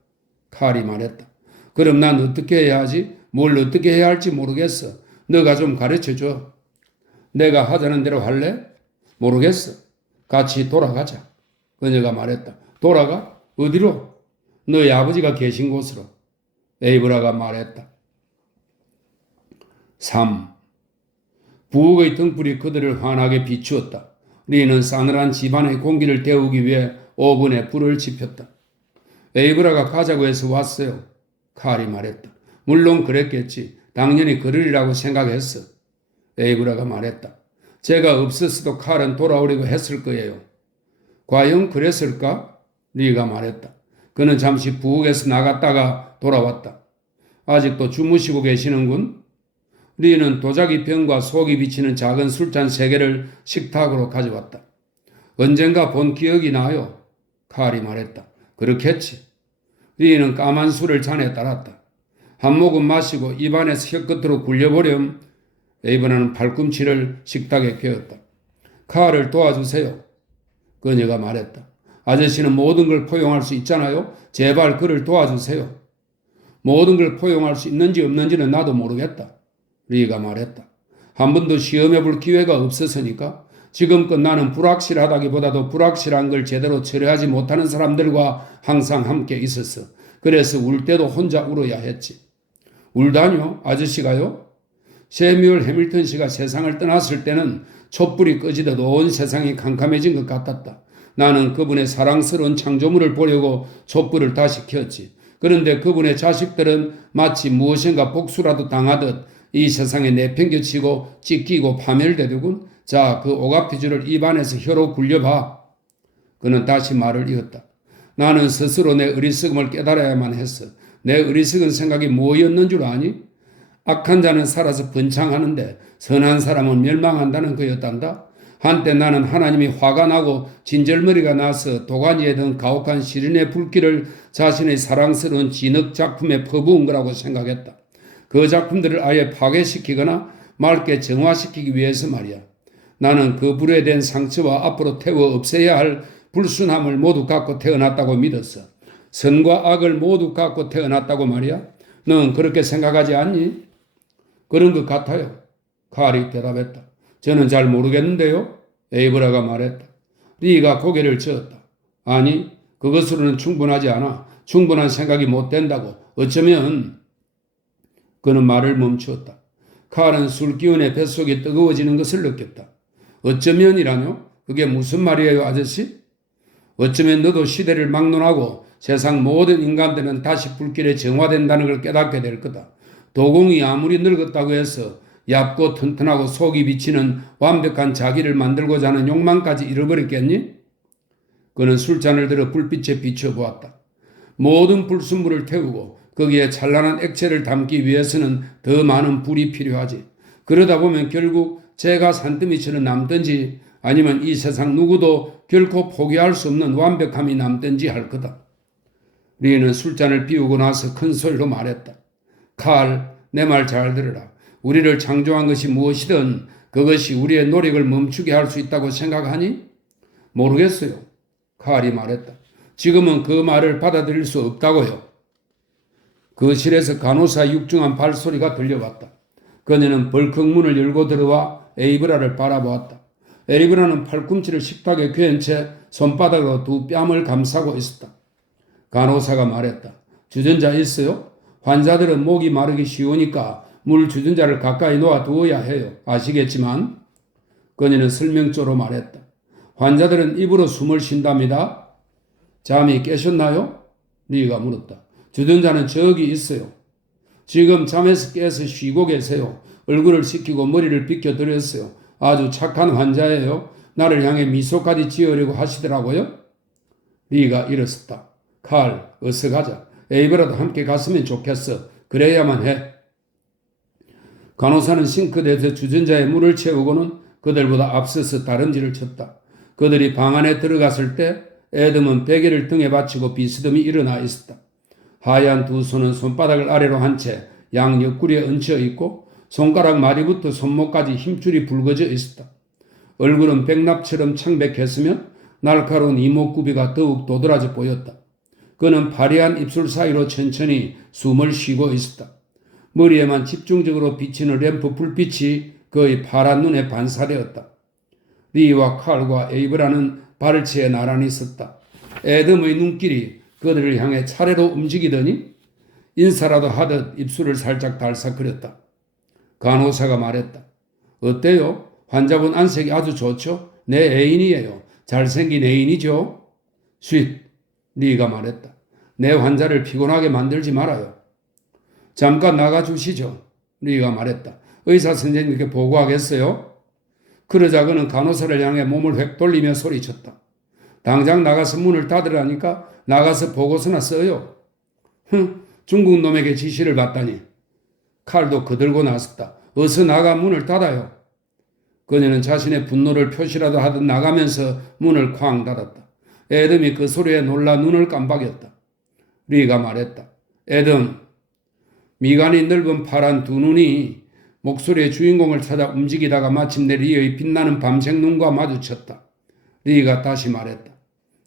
칼이 말했다. 그럼 난 어떻게 해야 하지? 뭘 어떻게 해야 할지 모르겠어. 너가 좀 가르쳐줘. 내가 하자는 대로 할래? 모르겠어. 같이 돌아가자. 그녀가 말했다. 돌아가? 어디로? 너희 아버지가 계신 곳으로. 에이브라가 말했다. 3. 부엌의 등불이 그들을 환하게 비추었다. 리는 싸늘한 집안의 공기를 데우기 위해 오븐에 불을 지폈다. 에이브라가 가자고 해서 왔어요. 칼이 말했다. 물론 그랬겠지. 당연히 그러리라고 생각했어. 에이브라가 말했다. 제가 없었어도 칼은 돌아오려고 했을 거예요. 과연 그랬을까? 리가 말했다. 그는 잠시 부엌에서 나갔다가 돌아왔다. 아직도 주무시고 계시는군? 리는 도자기 병과 속이 비치는 작은 술잔 3개를 식탁으로 가져왔다. 언젠가 본 기억이 나요. 칼이 말했다. 그렇겠지. 리는 까만 술을 잔에 따랐다. 한 모금 마시고 입안에서 혀끝으로 굴려보렴 에이브라는 팔꿈치를 식탁에 껴었다. 칼을 도와주세요. 그녀가 말했다. 아저씨는 모든 걸 포용할 수 있잖아요. 제발 그를 도와주세요. 모든 걸 포용할 수 있는지 없는지는 나도 모르겠다. 리가 말했다. 한 번도 시험해볼 기회가 없었으니까 지금껏 나는 불확실하다기보다도 불확실한 걸 제대로 처리하지 못하는 사람들과 항상 함께 있었어. 그래서 울 때도 혼자 울어야 했지. 울다뇨? 아저씨가요? 세뮤얼 해밀턴 씨가 세상을 떠났을 때는 촛불이 꺼지듯 온 세상이 캄캄해진 것 같았다. 나는 그분의 사랑스러운 창조물을 보려고 촛불을 다시 켰지. 그런데 그분의 자식들은 마치 무엇인가 복수라도 당하듯 이 세상에 내팽겨치고 찢기고 파멸되더군. 자, 그 오가피주를 입안에서 혀로 굴려봐. 그는 다시 말을 이었다. 나는 스스로 내 어리석음을 깨달아야만 했어. 내 어리석은 생각이 뭐였는 줄 아니? 악한 자는 살아서 번창하는데 선한 사람은 멸망한다는 거였단다. 한때 나는 하나님이 화가 나고 진절머리가 나서 도가니에 든 가혹한 시린의 불길을 자신의 사랑스러운 진흙 작품에 퍼부은 거라고 생각했다. 그 작품들을 아예 파괴시키거나 맑게 정화시키기 위해서 말이야. 나는 그 불에 댄 상처와 앞으로 태워 없애야 할 불순함을 모두 갖고 태어났다고 믿었어. 선과 악을 모두 갖고 태어났다고 말이야. 넌 그렇게 생각하지 않니? 그런 것 같아요. 칼이 대답했다. 저는 잘 모르겠는데요. 에이브라가 말했다. 리가 고개를 저었다. 아니, 그것으로는 충분하지 않아. 충분한 생각이 못 된다고. 어쩌면 그는 말을 멈추었다. 칼은 술 기운에 뱃속이 뜨거워지는 것을 느꼈다. 어쩌면이라뇨? 그게 무슨 말이에요, 아저씨? 어쩌면 너도 시대를 막론하고 세상 모든 인간들은 다시 불길에 정화된다는 걸 깨닫게 될 거다. 도공이 아무리 늙었다고 해서 얇고 튼튼하고 속이 비치는 완벽한 자기를 만들고자 하는 욕망까지 잃어버렸겠니? 그는 술잔을 들어 불빛에 비춰보았다. 모든 불순물을 태우고 거기에 찬란한 액체를 담기 위해서는 더 많은 불이 필요하지. 그러다 보면 결국 재가 산더미처럼 남든지 아니면 이 세상 누구도 결코 포기할 수 없는 완벽함이 남든지 할 거다. 리는 술잔을 비우고 나서 큰 소리로 말했다. 칼, 내 말 잘 들으라. 우리를 창조한 것이 무엇이든 그것이 우리의 노력을 멈추게 할 수 있다고 생각하니? 모르겠어요. 칼이 말했다. 지금은 그 말을 받아들일 수 없다고요. 거실에서 간호사 육중한 발소리가 들려왔다. 그녀는 벌컥 문을 열고 들어와 에이브라를 바라보았다. 에이브라는 팔꿈치를 식탁에 괴한 채 손바닥으로 두 뺨을 감싸고 있었다. 간호사가 말했다. 주전자 있어요? 환자들은 목이 마르기 쉬우니까 물 주전자를 가까이 놓아두어야 해요. 아시겠지만? 그녀는 설명조로 말했다. 환자들은 입으로 숨을 쉰답니다. 잠이 깨셨나요? 리가 물었다. 주전자는 저기 있어요. 지금 잠에서 깨서 쉬고 계세요. 얼굴을 씻기고 머리를 빗겨드렸어요. 아주 착한 환자예요. 나를 향해 미소까지 지으려고 하시더라고요. 리가 일었었다. 칼, 어서 가자. 에이브라도 함께 갔으면 좋겠어. 그래야만 해. 간호사는 싱크대에서 주전자에 물을 채우고는 그들보다 앞서서 다름질을 쳤다. 그들이 방 안에 들어갔을 때 애덤은 베개를 등에 받치고 비스듬히 일어나 있었다. 하얀 두 손은 손바닥을 아래로 한 채 양 옆구리에 얹혀 있고 손가락 마디부터 손목까지 힘줄이 붉어져 있었다. 얼굴은 백납처럼 창백했으며 날카로운 이목구비가 더욱 도드라져 보였다. 그는 파리한 입술 사이로 천천히 숨을 쉬고 있었다. 머리에만 집중적으로 비치는 램프 불빛이 그의 파란 눈에 반사되었다. 리와 칼과 에이브라는 발치에 나란히 섰다. 애덤의 눈길이 그들을 향해 차례로 움직이더니 인사라도 하듯 입술을 살짝 달싹거렸다. 간호사가 말했다. 어때요? 환자분 안색이 아주 좋죠? 내 애인이에요. 잘생긴 애인이죠? 쉿, 리가 말했다. 내 환자를 피곤하게 만들지 말아요. 잠깐 나가주시죠. 리가 말했다. 의사 선생님께 보고하겠어요? 그러자 그는 간호사를 향해 몸을 획 돌리며 소리쳤다. 당장 나가서 문을 닫으라니까 나가서 보고서나 써요. 중국 놈에게 지시를 받다니. 칼도 거들고 나섰다. 어서 나가 문을 닫아요. 그녀는 자신의 분노를 표시라도 하듯 나가면서 문을 쾅 닫았다. 애덤이 그 소리에 놀라 눈을 깜박였다. 리가 말했다. 애덤, 미간이 넓은 파란 두 눈이 목소리의 주인공을 찾아 움직이다가 마침내 리의 빛나는 밤색 눈과 마주쳤다. 리가 다시 말했다.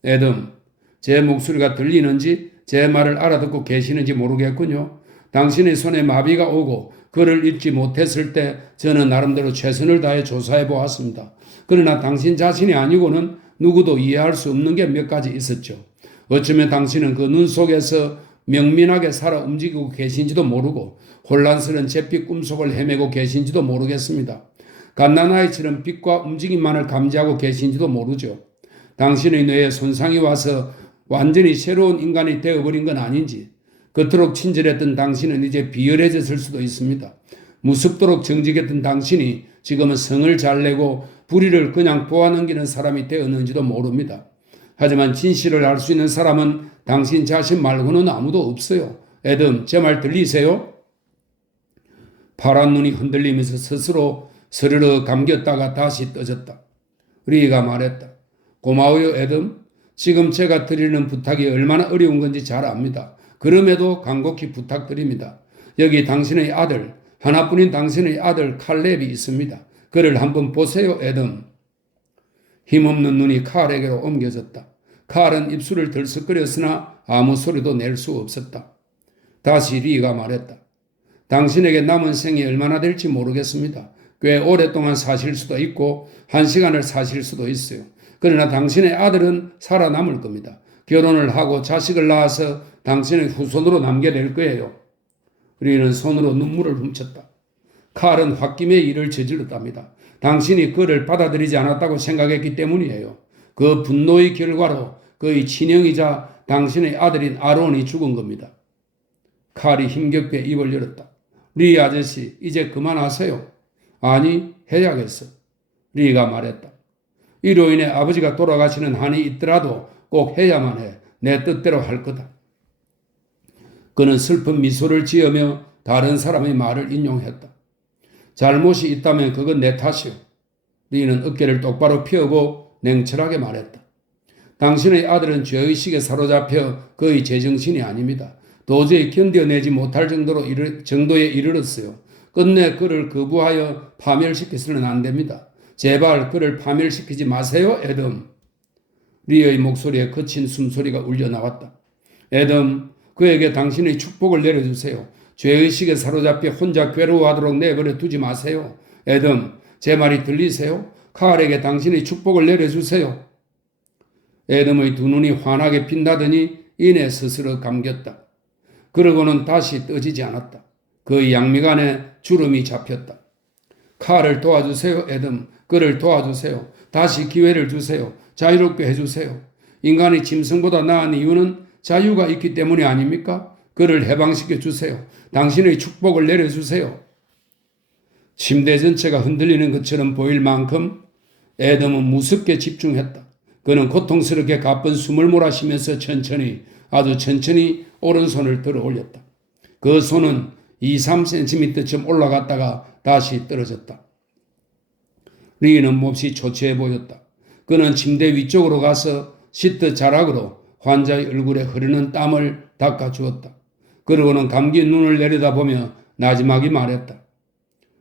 애덤, 제 목소리가 들리는지 제 말을 알아듣고 계시는지 모르겠군요. 당신의 손에 마비가 오고 그를 잊지 못했을 때 저는 나름대로 최선을 다해 조사해 보았습니다. 그러나 당신 자신이 아니고는 누구도 이해할 수 없는 게 몇 가지 있었죠. 어쩌면 당신은 그 눈 속에서 명민하게 살아 움직이고 계신지도 모르고 혼란스러운 잿빛 꿈속을 헤매고 계신지도 모르겠습니다. 갓난아이처럼 빛과 움직임만을 감지하고 계신지도 모르죠. 당신의 뇌에 손상이 와서 완전히 새로운 인간이 되어버린 건 아닌지, 그토록 친절했던 당신은 이제 비열해졌을 수도 있습니다. 무섭도록 정직했던 당신이 지금은 성을 잘 내고 불의를 그냥 보아넘기는 사람이 되었는지도 모릅니다. 하지만 진실을 알 수 있는 사람은 당신 자신 말고는 아무도 없어요. 애덤, 제 말 들리세요? 파란 눈이 흔들리면서 스스로 스르르 감겼다가 다시 떠졌다. 리가 말했다. 고마워요, 애덤. 지금 제가 드리는 부탁이 얼마나 어려운 건지 잘 압니다. 그럼에도 간곡히 부탁드립니다. 여기 당신의 아들, 하나뿐인 당신의 아들 칼렙이 있습니다. 그를 한번 보세요, 애덤. 힘없는 눈이 칼에게로 옮겨졌다. 칼은 입술을 들썩거렸으나 아무 소리도 낼 수 없었다. 다시 리가 말했다. 당신에게 남은 생이 얼마나 될지 모르겠습니다. 꽤 오랫동안 사실 수도 있고 1시간을 사실 수도 있어요. 그러나 당신의 아들은 살아남을 겁니다. 결혼을 하고 자식을 낳아서 당신의 후손으로 남게 될 거예요. 리는 손으로 눈물을 훔쳤다. 칼은 홧김에 일을 저질렀답니다. 당신이 그를 받아들이지 않았다고 생각했기 때문이에요. 그 분노의 결과로 그의 친형이자 당신의 아들인 아론이 죽은 겁니다. 칼이 힘겹게 입을 열었다. 리 아저씨, 이제 그만하세요. 아니, 해야겠어. 리가 말했다. 이로 인해 아버지가 돌아가시는 한이 있더라도 꼭 해야만 해. 내 뜻대로 할 거다. 그는 슬픈 미소를 지으며 다른 사람의 말을 인용했다. 잘못이 있다면 그건 내 탓이오. 리는 어깨를 똑바로 펴고 냉철하게 말했다. 당신의 아들은 죄의식에 사로잡혀 그의 제정신이 아닙니다. 도저히 견뎌내지 못할 정도에 이르렀어요. 끝내 그를 거부하여 파멸시켜서는 안 됩니다. 제발 그를 파멸시키지 마세요, 애덤. 리의 목소리에 거친 숨소리가 울려 나왔다. 애덤, 그에게 당신의 축복을 내려주세요. 죄의식에 사로잡혀 혼자 괴로워하도록 내버려 두지 마세요. 애덤, 제 말이 들리세요? 칼에게 당신의 축복을 내려주세요. 애덤의 두 눈이 환하게 빛나더니 이내 스스로 감겼다. 그러고는 다시 떠지지 않았다. 그의 양미간에 주름이 잡혔다. 칼을 도와주세요, 애덤. 그를 도와주세요. 다시 기회를 주세요. 자유롭게 해주세요. 인간이 짐승보다 나은 이유는 자유가 있기 때문이 아닙니까? 그를 해방시켜 주세요. 당신의 축복을 내려주세요. 침대 전체가 흔들리는 것처럼 보일 만큼 애덤은 무섭게 집중했다. 그는 고통스럽게 가쁜 숨을 몰아쉬면서 아주 천천히 오른손을 들어 올렸다. 그 손은 2-3cm쯤 올라갔다가 다시 떨어졌다. 리는 몹시 초췌해 보였다. 그는 침대 위쪽으로 가서 시트 자락으로 환자의 얼굴에 흐르는 땀을 닦아주었다. 그러고는 감긴 눈을 내려다보며 나지막이 말했다.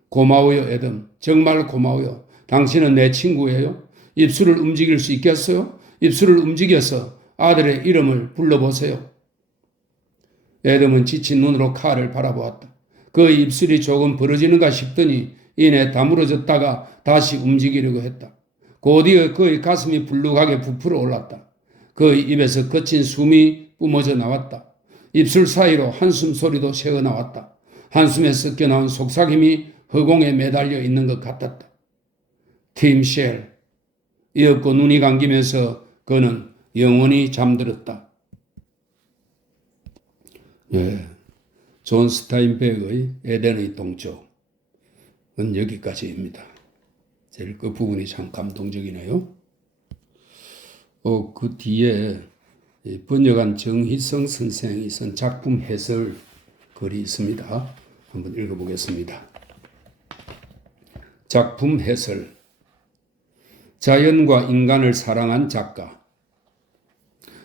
고마워요, 애덤. 정말 고마워요. 당신은 내 친구예요. 입술을 움직일 수 있겠어요? 입술을 움직여서 아들의 이름을 불러보세요. 애덤은 지친 눈으로 칼을 바라보았다. 그의 입술이 조금 벌어지는가 싶더니 이내 다물어졌다가 다시 움직이려고 했다. 곧이어 그의 가슴이 불룩하게 부풀어 올랐다. 그의 입에서 거친 숨이 뿜어져 나왔다. 입술 사이로 한숨 소리도 새어나왔다. 한숨에 섞여나온 속삭임이 허공에 매달려 있는 것 같았다. 팀 쉘. 이윽고 눈이 감기면서 그는 영원히 잠들었다. 예, 존 스타인백의 에덴의 동쪽은 여기까지입니다. 제일 끝부분이 참 감동적이네요. 그 뒤에 번역한 정희성 선생이 쓴 작품 해설 글이 있습니다. 한번 읽어보겠습니다. 작품 해설. 자연과 인간을 사랑한 작가.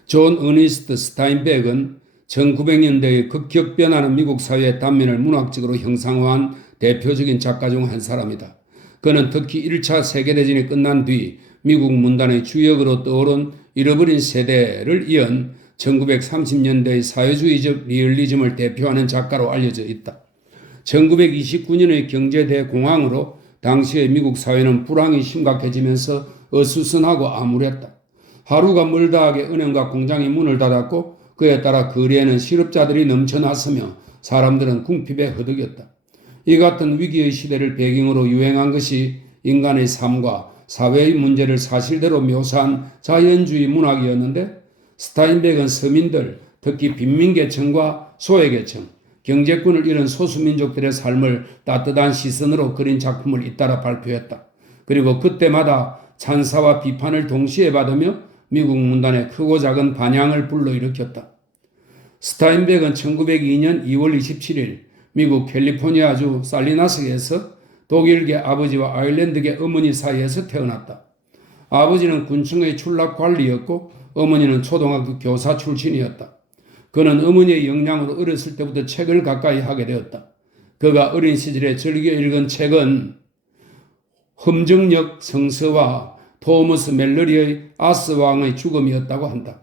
존 어니스트 스타인백은 1900년대의 급격 변하는 미국 사회의 단면을 문학적으로 형상화한 대표적인 작가 중 한 사람이다. 그는 특히 1차 세계대전이 끝난 뒤 미국 문단의 주역으로 떠오른 잃어버린 세대를 이은 1930년대의 사회주의적 리얼리즘을 대표하는 작가로 알려져 있다. 1929년의 경제대공황으로 당시의 미국 사회는 불황이 심각해지면서 어수선하고 암울했다. 하루가 멀다하게 은행과 공장이 문을 닫았고 그에 따라 거리에는 실업자들이 넘쳐났으며 사람들은 궁핍에 허덕였다. 이 같은 위기의 시대를 배경으로 유행한 것이 인간의 삶과 사회의 문제를 사실대로 묘사한 자연주의 문학이었는데, 스타인백은 서민들, 특히 빈민계층과 소외계층, 경제권을 잃은 소수민족들의 삶을 따뜻한 시선으로 그린 작품을 잇따라 발표했다. 그리고 그때마다 찬사와 비판을 동시에 받으며 미국 문단에 크고 작은 반향을 불러일으켰다. 스타인백은 1902년 2월 27일 미국 캘리포니아주 살리나스에서 독일계 아버지와 아일랜드계 어머니 사이에서 태어났다. 아버지는 군청의 출납관리였고 어머니는 초등학교 교사 출신이었다. 그는 어머니의 영향으로 어렸을 때부터 책을 가까이 하게 되었다. 그가 어린 시절에 즐겨 읽은 책은 험정역 성서와 토머스 멜러리의 아스 왕의 죽음이었다고 한다.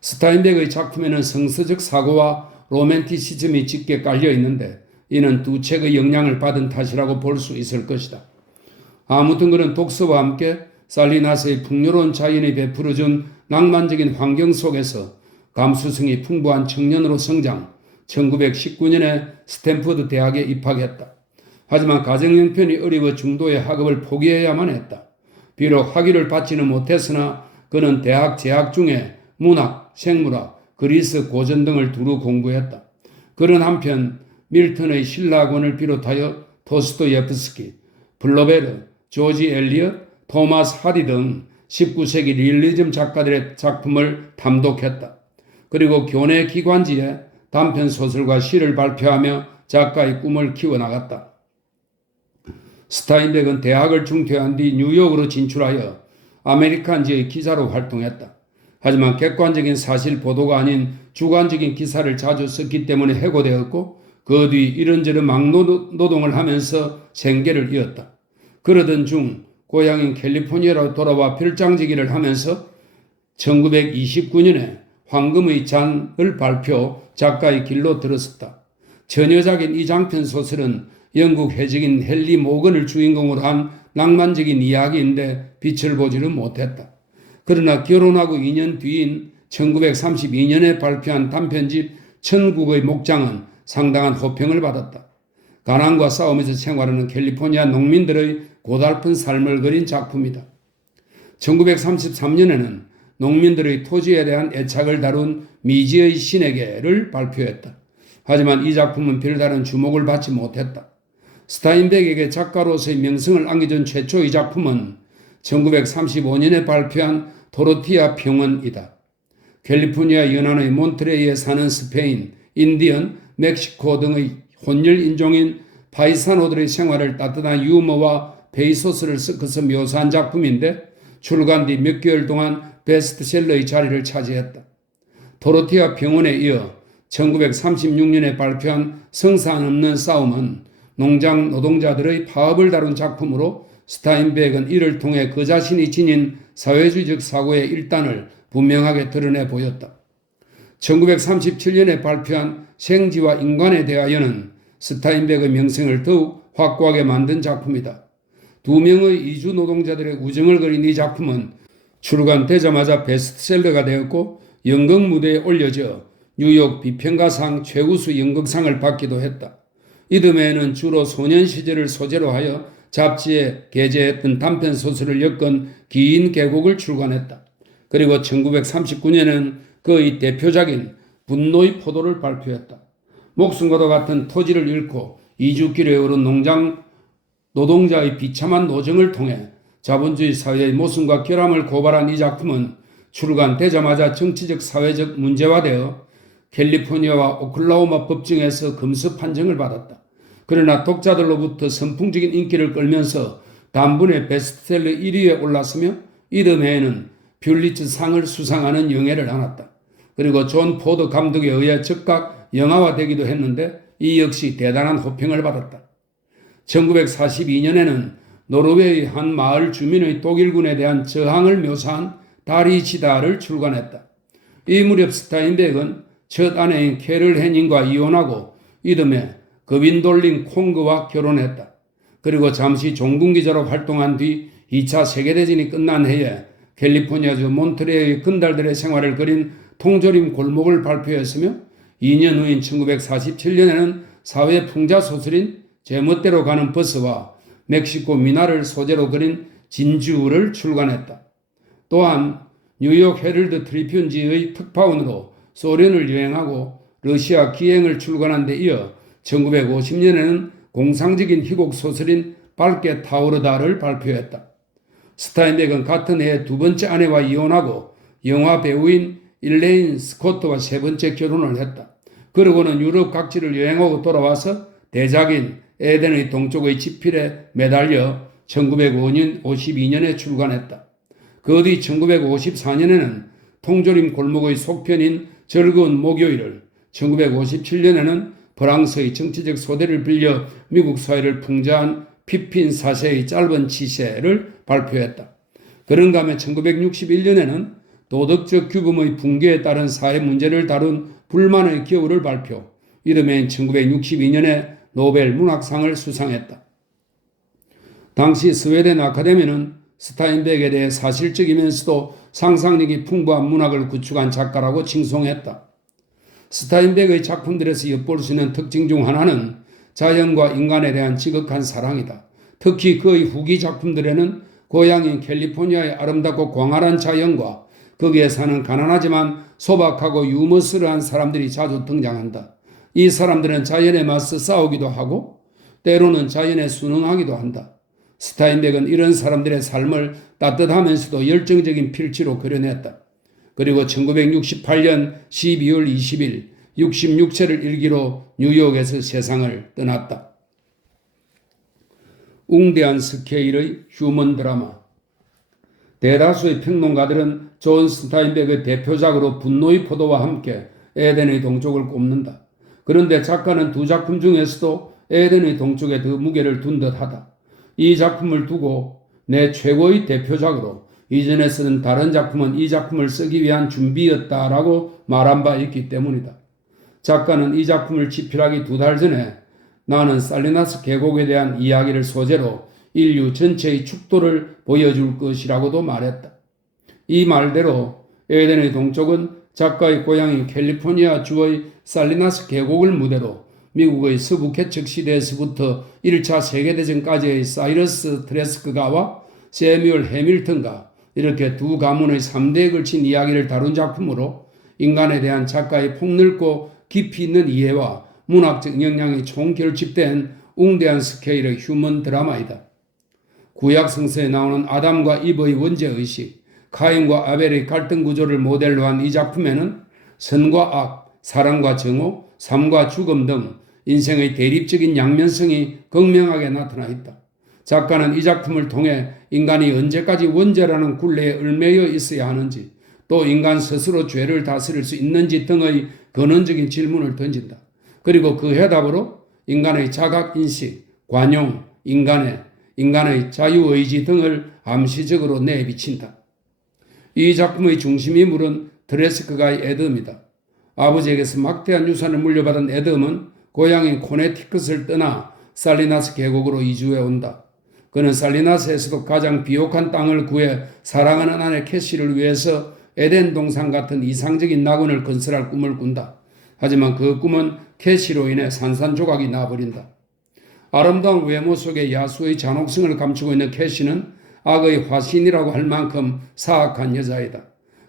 스타인백의 작품에는 성서적 사고와 로맨티시즘이 짙게 깔려 있는데 이는 두 책의 영향을 받은 탓이라고 볼 수 있을 것이다. 아무튼 그는 독서와 함께 살리나스의 풍요로운 자연이 베풀어준 낭만적인 환경 속에서 감수성이 풍부한 청년으로 성장, 1919년에 스탠퍼드 대학에 입학했다. 하지만 가정 형편이 어려워 중도의 학업을 포기해야만 했다. 비록 학위를 받지는 못했으나 그는 대학 재학 중에 문학, 생물학, 그리스 고전 등을 두루 공부했다. 그는 한편 밀턴의 신라권을 비롯하여 도스토예프스키, 블로베르, 조지 엘리엇, 토마스 하디 등 19세기 리얼리즘 작가들의 작품을 탐독했다. 그리고 교내 기관지에 단편 소설과 시를 발표하며 작가의 꿈을 키워나갔다. 스타인백은 대학을 중퇴한 뒤 뉴욕으로 진출하여 아메리칸지의 기자로 활동했다. 하지만 객관적인 사실 보도가 아닌 주관적인 기사를 자주 썼기 때문에 해고되었고 그 뒤 이런저런 막노동을 하면서 생계를 이었다. 그러던 중 고향인 캘리포니아로 돌아와 별장지기를 하면서 1929년에 황금의 잔을 발표 작가의 길로 들었었다. 처녀작인 이 장편 소설은 영국 해적인 헨리 모건을 주인공으로 한 낭만적인 이야기인데 빛을 보지는 못했다. 그러나 결혼하고 2년 뒤인 1932년에 발표한 단편집 천국의 목장은 상당한 호평을 받았다. 가난과 싸우면서 생활하는 캘리포니아 농민들의 고달픈 삶을 그린 작품이다. 1933년에는 농민들의 토지에 대한 애착을 다룬 미지의 신에게를 발표했다. 하지만 이 작품은 별다른 주목을 받지 못했다. 스타인백에게 작가로서의 명성을 안겨준 최초의 작품은 1935년에 발표한 도로티아 평원이다. 캘리포니아 연안의 몬트레이에 사는 스페인, 인디언, 멕시코 등의 혼혈 인종인 파이사노들의 생활을 따뜻한 유머와 베이소스를 섞어서 묘사한 작품인데 출간 뒤 몇 개월 동안 베스트셀러의 자리를 차지했다. 도로티아 평원에 이어 1936년에 발표한 성상 없는 싸움은 농장 노동자들의 파업을 다룬 작품으로 스타인백은 이를 통해 그 자신이 지닌 사회주의적 사고의 일단을 분명하게 드러내 보였다. 1937년에 발표한 생지와 인간에 대하여는 스타인백의 명성을 더욱 확고하게 만든 작품이다. 두 명의 이주 노동자들의 우정을 그린 이 작품은 출간되자마자 베스트셀러가 되었고 연극 무대에 올려져 뉴욕 비평가상 최우수 연극상을 받기도 했다. 이듬해에는 주로 소년 시절을 소재로 하여 잡지에 게재했던 단편 소설을 엮은 긴 계곡을 출간했다. 그리고 1939년에는 그의 대표작인 분노의 포도를 발표했다. 목숨과도 같은 토지를 잃고 이주길에 오른 농장 노동자의 비참한 노정을 통해 자본주의 사회의 모순과 결함을 고발한 이 작품은 출간되자마자 정치적 사회적 문제화되어 캘리포니아와 오클라호마 법정에서 금수 판정을 받았다. 그러나 독자들로부터 선풍적인 인기를 끌면서 단분의 베스트셀러 1위에 올랐으며 이듬해에는 퓰리츠 상을 수상하는 영예를 안았다. 그리고 존 포드 감독에 의해 즉각 영화화되기도 했는데 이 역시 대단한 호평을 받았다. 1942년에는 노르웨이 한 마을 주민의 독일군에 대한 저항을 묘사한 다리치다를 출간했다. 이 무렵 스타인백은 첫 아내인 캐럴 해닝과 이혼하고 이듬해 거빈돌린 콩그와 결혼했다. 그리고 잠시 종군기자로 활동한 뒤 2차 세계대전이 끝난 해에 캘리포니아주 몬트레이의 건달들의 생활을 그린 통조림 골목을 발표했으며 2년 후인 1947년에는 사회 풍자 소설인 제멋대로 가는 버스와 멕시코 미나를 소재로 그린 진주를 출간했다. 또한 뉴욕 헤럴드 트리뷴지의 특파원으로 소련을 여행하고 러시아 기행을 출간한 데 이어 1950년에는 공상적인 희곡 소설인 밝게 타오르다를 발표했다. 스타인백은 같은 해 두 번째 아내와 이혼하고 영화 배우인 일레인 스코트와 세 번째 결혼을 했다. 그러고는 유럽 각지를 여행하고 돌아와서 대작인 에덴의 동쪽의 지필에 매달려 1952년에 출간했다. 그 뒤 1954년에는 통조림 골목의 속편인 즐거운 목요일을, 1957년에는 프랑스의 정치적 소대를 빌려 미국 사회를 풍자한 피핀 4세의 짧은 치세를 발표했다. 그런가 하면 1961년에는 도덕적 규범의 붕괴에 따른 사회 문제를 다룬 불만의 겨울을 발표, 이듬해인 1962년에 노벨 문학상을 수상했다. 당시 스웨덴 아카데미는 스타인백에 대해 사실적이면서도 상상력이 풍부한 문학을 구축한 작가라고 칭송했다. 스타인백의 작품들에서 엿볼 수 있는 특징 중 하나는 자연과 인간에 대한 지극한 사랑이다. 특히 그의 후기 작품들에는 고향인 캘리포니아의 아름답고 광활한 자연과 거기에 사는 가난하지만 소박하고 유머스러한 사람들이 자주 등장한다. 이 사람들은 자연에 맞서 싸우기도 하고 때로는 자연에 순응하기도 한다. 스타인백은 이런 사람들의 삶을 따뜻하면서도 열정적인 필지로 그려냈다. 그리고 1968년 12월 20일 66세를 일기로 뉴욕에서 세상을 떠났다. 웅대한 스케일의 휴먼 드라마. 대다수의 평론가들은 존 스타인백의 대표작으로 분노의 포도와 함께 에덴의 동쪽을 꼽는다. 그런데 작가는 두 작품 중에서도 에덴의 동쪽에 더 무게를 둔 듯하다. 이 작품을 두고 내 최고의 대표작으로 이전에 쓰는 다른 작품은 이 작품을 쓰기 위한 준비였다라고 말한 바 있기 때문이다. 작가는 이 작품을 집필하기 2달 전에 나는 살리나스 계곡에 대한 이야기를 소재로 인류 전체의 축도를 보여줄 것이라고도 말했다. 이 말대로 에덴의 동쪽은 작가의 고향인 캘리포니아 주의 살리나스 계곡을 무대로 미국의 서부 개척 시대에서부터 1차 세계대전까지의 사이러스 트레스크가와 세뮤얼 해밀턴가 이렇게 두 가문의 3대에 걸친 이야기를 다룬 작품으로 인간에 대한 작가의 폭넓고 깊이 있는 이해와 문학적 역량이 총결집된 웅대한 스케일의 휴먼 드라마이다. 구약 성서에 나오는 아담과 이브의 원죄의식, 카인과 아벨의 갈등 구조를 모델로 한 이 작품에는 선과 악, 사랑과 정오, 삶과 죽음 등 인생의 대립적인 양면성이 극명하게 나타나 있다. 작가는 이 작품을 통해 인간이 언제까지 원죄라는 굴레에 얽매여 있어야 하는지, 또 인간 스스로 죄를 다스릴 수 있는지 등의 근원적인 질문을 던진다. 그리고 그 해답으로 인간의 자각인식, 관용, 인간의 자유의지 등을 암시적으로 내비친다. 이 작품의 중심 인물은 트레스크가의 에덤이다. 아버지에게서 막대한 유산을 물려받은 에덤은 고향인 코네티컷을 떠나 살리나스 계곡으로 이주해 온다. 그는 살리나스에서도 가장 비옥한 땅을 구해 사랑하는 아내 캐시를 위해서 에덴 동산 같은 이상적인 낙원을 건설할 꿈을 꾼다. 하지만 그 꿈은 캐시로 인해 산산조각이 나버린다. 아름다운 외모 속에 야수의 잔혹성을 감추고 있는 캐시는 악의 화신이라고 할 만큼 사악한 여자이다.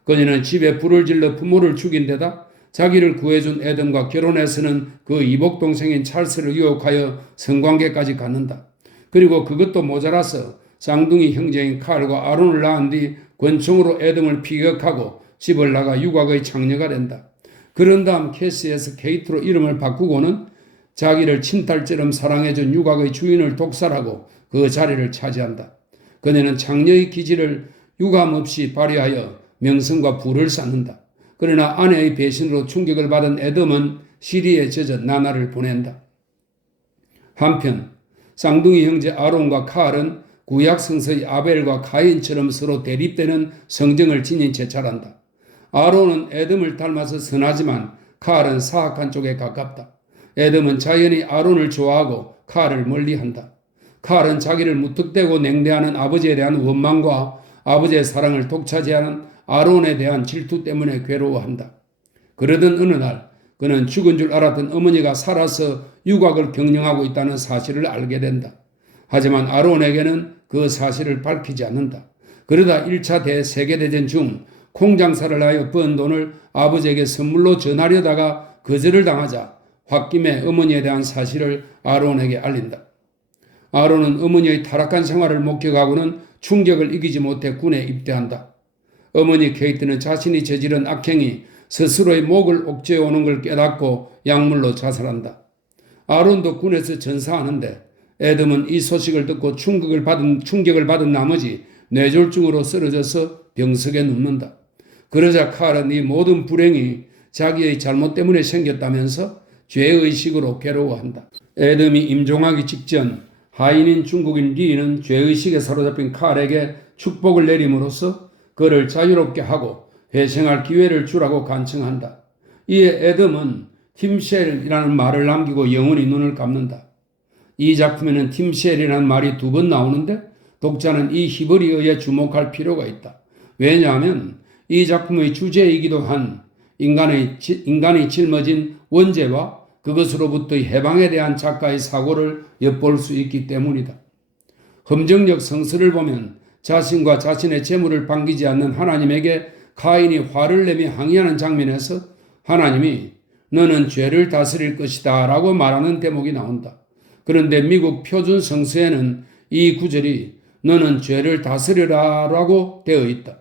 그녀는 집에 불을 질러 부모를 죽인 데다 자기를 구해준 에덤과 결혼해서는 그 이복 동생인 찰스를 유혹하여 성관계까지 갖는다. 그리고 그것도 모자라서 쌍둥이 형제인 칼과 아론을 낳은 뒤 권총으로 에덤을 피격하고 집을 나가 유곽의 창녀가 된다. 그런 다음 캐시에서 케이트로 이름을 바꾸고는 자기를 친딸처럼 사랑해준 유곽의 주인을 독살하고 그 자리를 차지한다. 그녀는 창녀의 기질을 유감없이 발휘하여 명성과 부를 쌓는다. 그러나 아내의 배신으로 충격을 받은 에덤은 시리에 젖어 나날을 보낸다. 한편 쌍둥이 형제 아론과 칼은 구약 성서의 아벨과 가인처럼 서로 대립되는 성정을 지닌 채 자란다. 아론은 에덤을 닮아서 선하지만 칼은 사악한 쪽에 가깝다. 에덤은 자연히 아론을 좋아하고 칼을 멀리한다. 칼은 자기를 무턱대고 냉대하는 아버지에 대한 원망과 아버지의 사랑을 독차지하는 아론에 대한 질투 때문에 괴로워한다. 그러던 어느 날 그는 죽은 줄 알았던 어머니가 살아서 유곽을 경영하고 있다는 사실을 알게 된다. 하지만 아론에게는 그 사실을 밝히지 않는다. 그러다 1차 세계대전 중 콩장사를 하여 번 돈을 아버지에게 선물로 전하려다가 거절을 당하자 홧김에 어머니에 대한 사실을 아론에게 알린다. 아론은 어머니의 타락한 생활을 목격하고는 충격을 이기지 못해 군에 입대한다. 어머니 케이트는 자신이 저지른 악행이 스스로의 목을 옥죄어 오는 걸 깨닫고 약물로 자살한다. 아론도 군에서 전사하는데 에덤은 이 소식을 듣고 충격을 받은 나머지 뇌졸중으로 쓰러져서 병석에 눕는다. 그러자 칼은 이 모든 불행이 자기의 잘못 때문에 생겼다면서 죄의식으로 괴로워한다. 에덤이 임종하기 직전 하인인 중국인 리는 죄의식에 사로잡힌 칼에게 축복을 내림으로써 그를 자유롭게 하고 회생할 기회를 주라고 간청한다. 이에 에덤은 팀쉘이라는 말을 남기고 영원히 눈을 감는다. 이 작품에는 팀쉘이라는 말이 2번 나오는데 독자는 이 히브리어에 주목할 필요가 있다. 왜냐하면 이 작품의 주제이기도 한 인간이 짊어진 원죄와 그것으로부터의 해방에 대한 작가의 사고를 엿볼 수 있기 때문이다. 험정력 성서를 보면 자신과 자신의 재물을 반기지 않는 하나님에게 가인이 화를 내며 항의하는 장면에서 하나님이 너는 죄를 다스릴 것이다 라고 말하는 대목이 나온다. 그런데 미국 표준 성서에는 이 구절이 너는 죄를 다스려라 라고 되어 있다.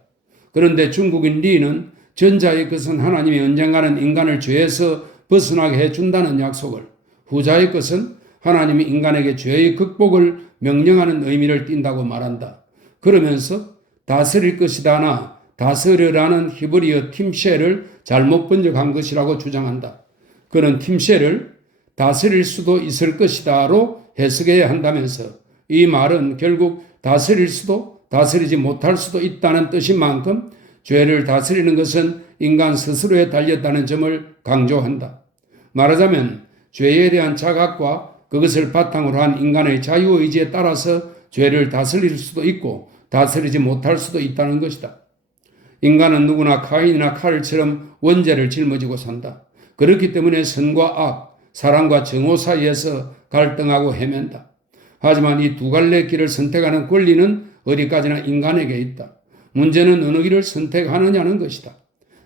그런데 중국인 리는 전자의 것은 하나님이 언젠가는 인간을 죄에서 벗어나게 해준다는 약속을, 후자의 것은 하나님이 인간에게 죄의 극복을 명령하는 의미를 띈다고 말한다. 그러면서 다스릴 것이다나 다스려라는 히브리어 팀쉘을 잘못 번역한 것이라고 주장한다. 그는 팀쉘을 다스릴 수도 있을 것이다로 해석해야 한다면서 이 말은 결국 다스릴 수도 다스리지 못할 수도 있다는 뜻인 만큼 죄를 다스리는 것은 인간 스스로에 달렸다는 점을 강조한다. 말하자면 죄에 대한 자각과 그것을 바탕으로 한 인간의 자유의지에 따라서 죄를 다스릴 수도 있고 다스리지 못할 수도 있다는 것이다. 인간은 누구나 가인이나 칼처럼 원죄를 짊어지고 산다. 그렇기 때문에 선과 악, 사랑과 정오 사이에서 갈등하고 헤맨다. 하지만 이 2갈래 길을 선택하는 권리는 어디까지나 인간에게 있다. 문제는 어느 길을 선택하느냐는 것이다.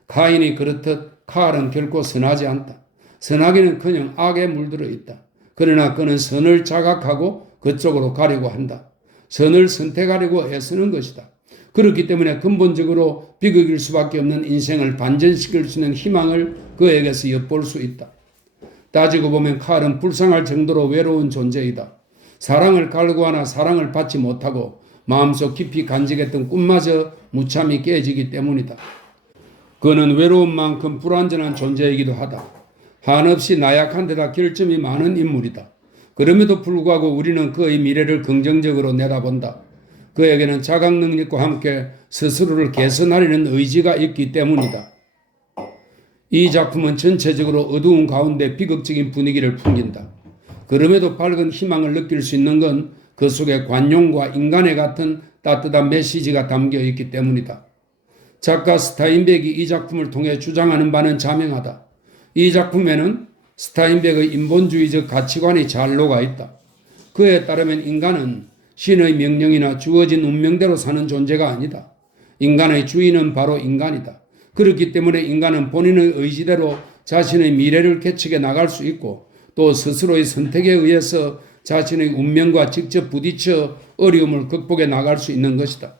가인이 그렇듯 칼은 결코 선하지 않다. 선하기는커녕 악에 물들어 있다. 그러나 그는 선을 자각하고 그쪽으로 가려고 한다. 선을 선택하려고 애쓰는 것이다. 그렇기 때문에 근본적으로 비극일 수밖에 없는 인생을 반전시킬 수 있는 희망을 그에게서 엿볼 수 있다. 따지고 보면 칼은 불쌍할 정도로 외로운 존재이다. 사랑을 갈구하나 사랑을 받지 못하고 마음속 깊이 간직했던 꿈마저 무참히 깨지기 때문이다. 그는 외로운 만큼 불완전한 존재이기도 하다. 한없이 나약한 데다 결점이 많은 인물이다. 그럼에도 불구하고 우리는 그의 미래를 긍정적으로 내다본다. 그에게는 자각 능력과 함께 스스로를 개선하려는 의지가 있기 때문이다. 이 작품은 전체적으로 어두운 가운데 비극적인 분위기를 풍긴다. 그럼에도 밝은 희망을 느낄 수 있는 건 그 속에 관용과 인간의 같은 따뜻한 메시지가 담겨 있기 때문이다. 작가 스타인백이 이 작품을 통해 주장하는 바는 자명하다. 이 작품에는 스타인백의 인본주의적 가치관이 잘 녹아 있다. 그에 따르면 인간은 신의 명령이나 주어진 운명대로 사는 존재가 아니다. 인간의 주인은 바로 인간이다. 그렇기 때문에 인간은 본인의 의지대로 자신의 미래를 개척해 나갈 수 있고 또 스스로의 선택에 의해서 자신의 운명과 직접 부딪혀 어려움을 극복해 나갈 수 있는 것이다.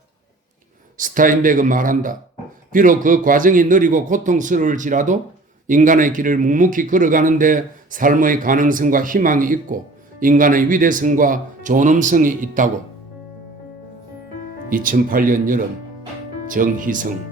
스타인백은 말한다. 비록 그 과정이 느리고 고통스러울지라도 인간의 길을 묵묵히 걸어가는데 삶의 가능성과 희망이 있고 인간의 위대성과 존엄성이 있다고. 2008년 여름 정희성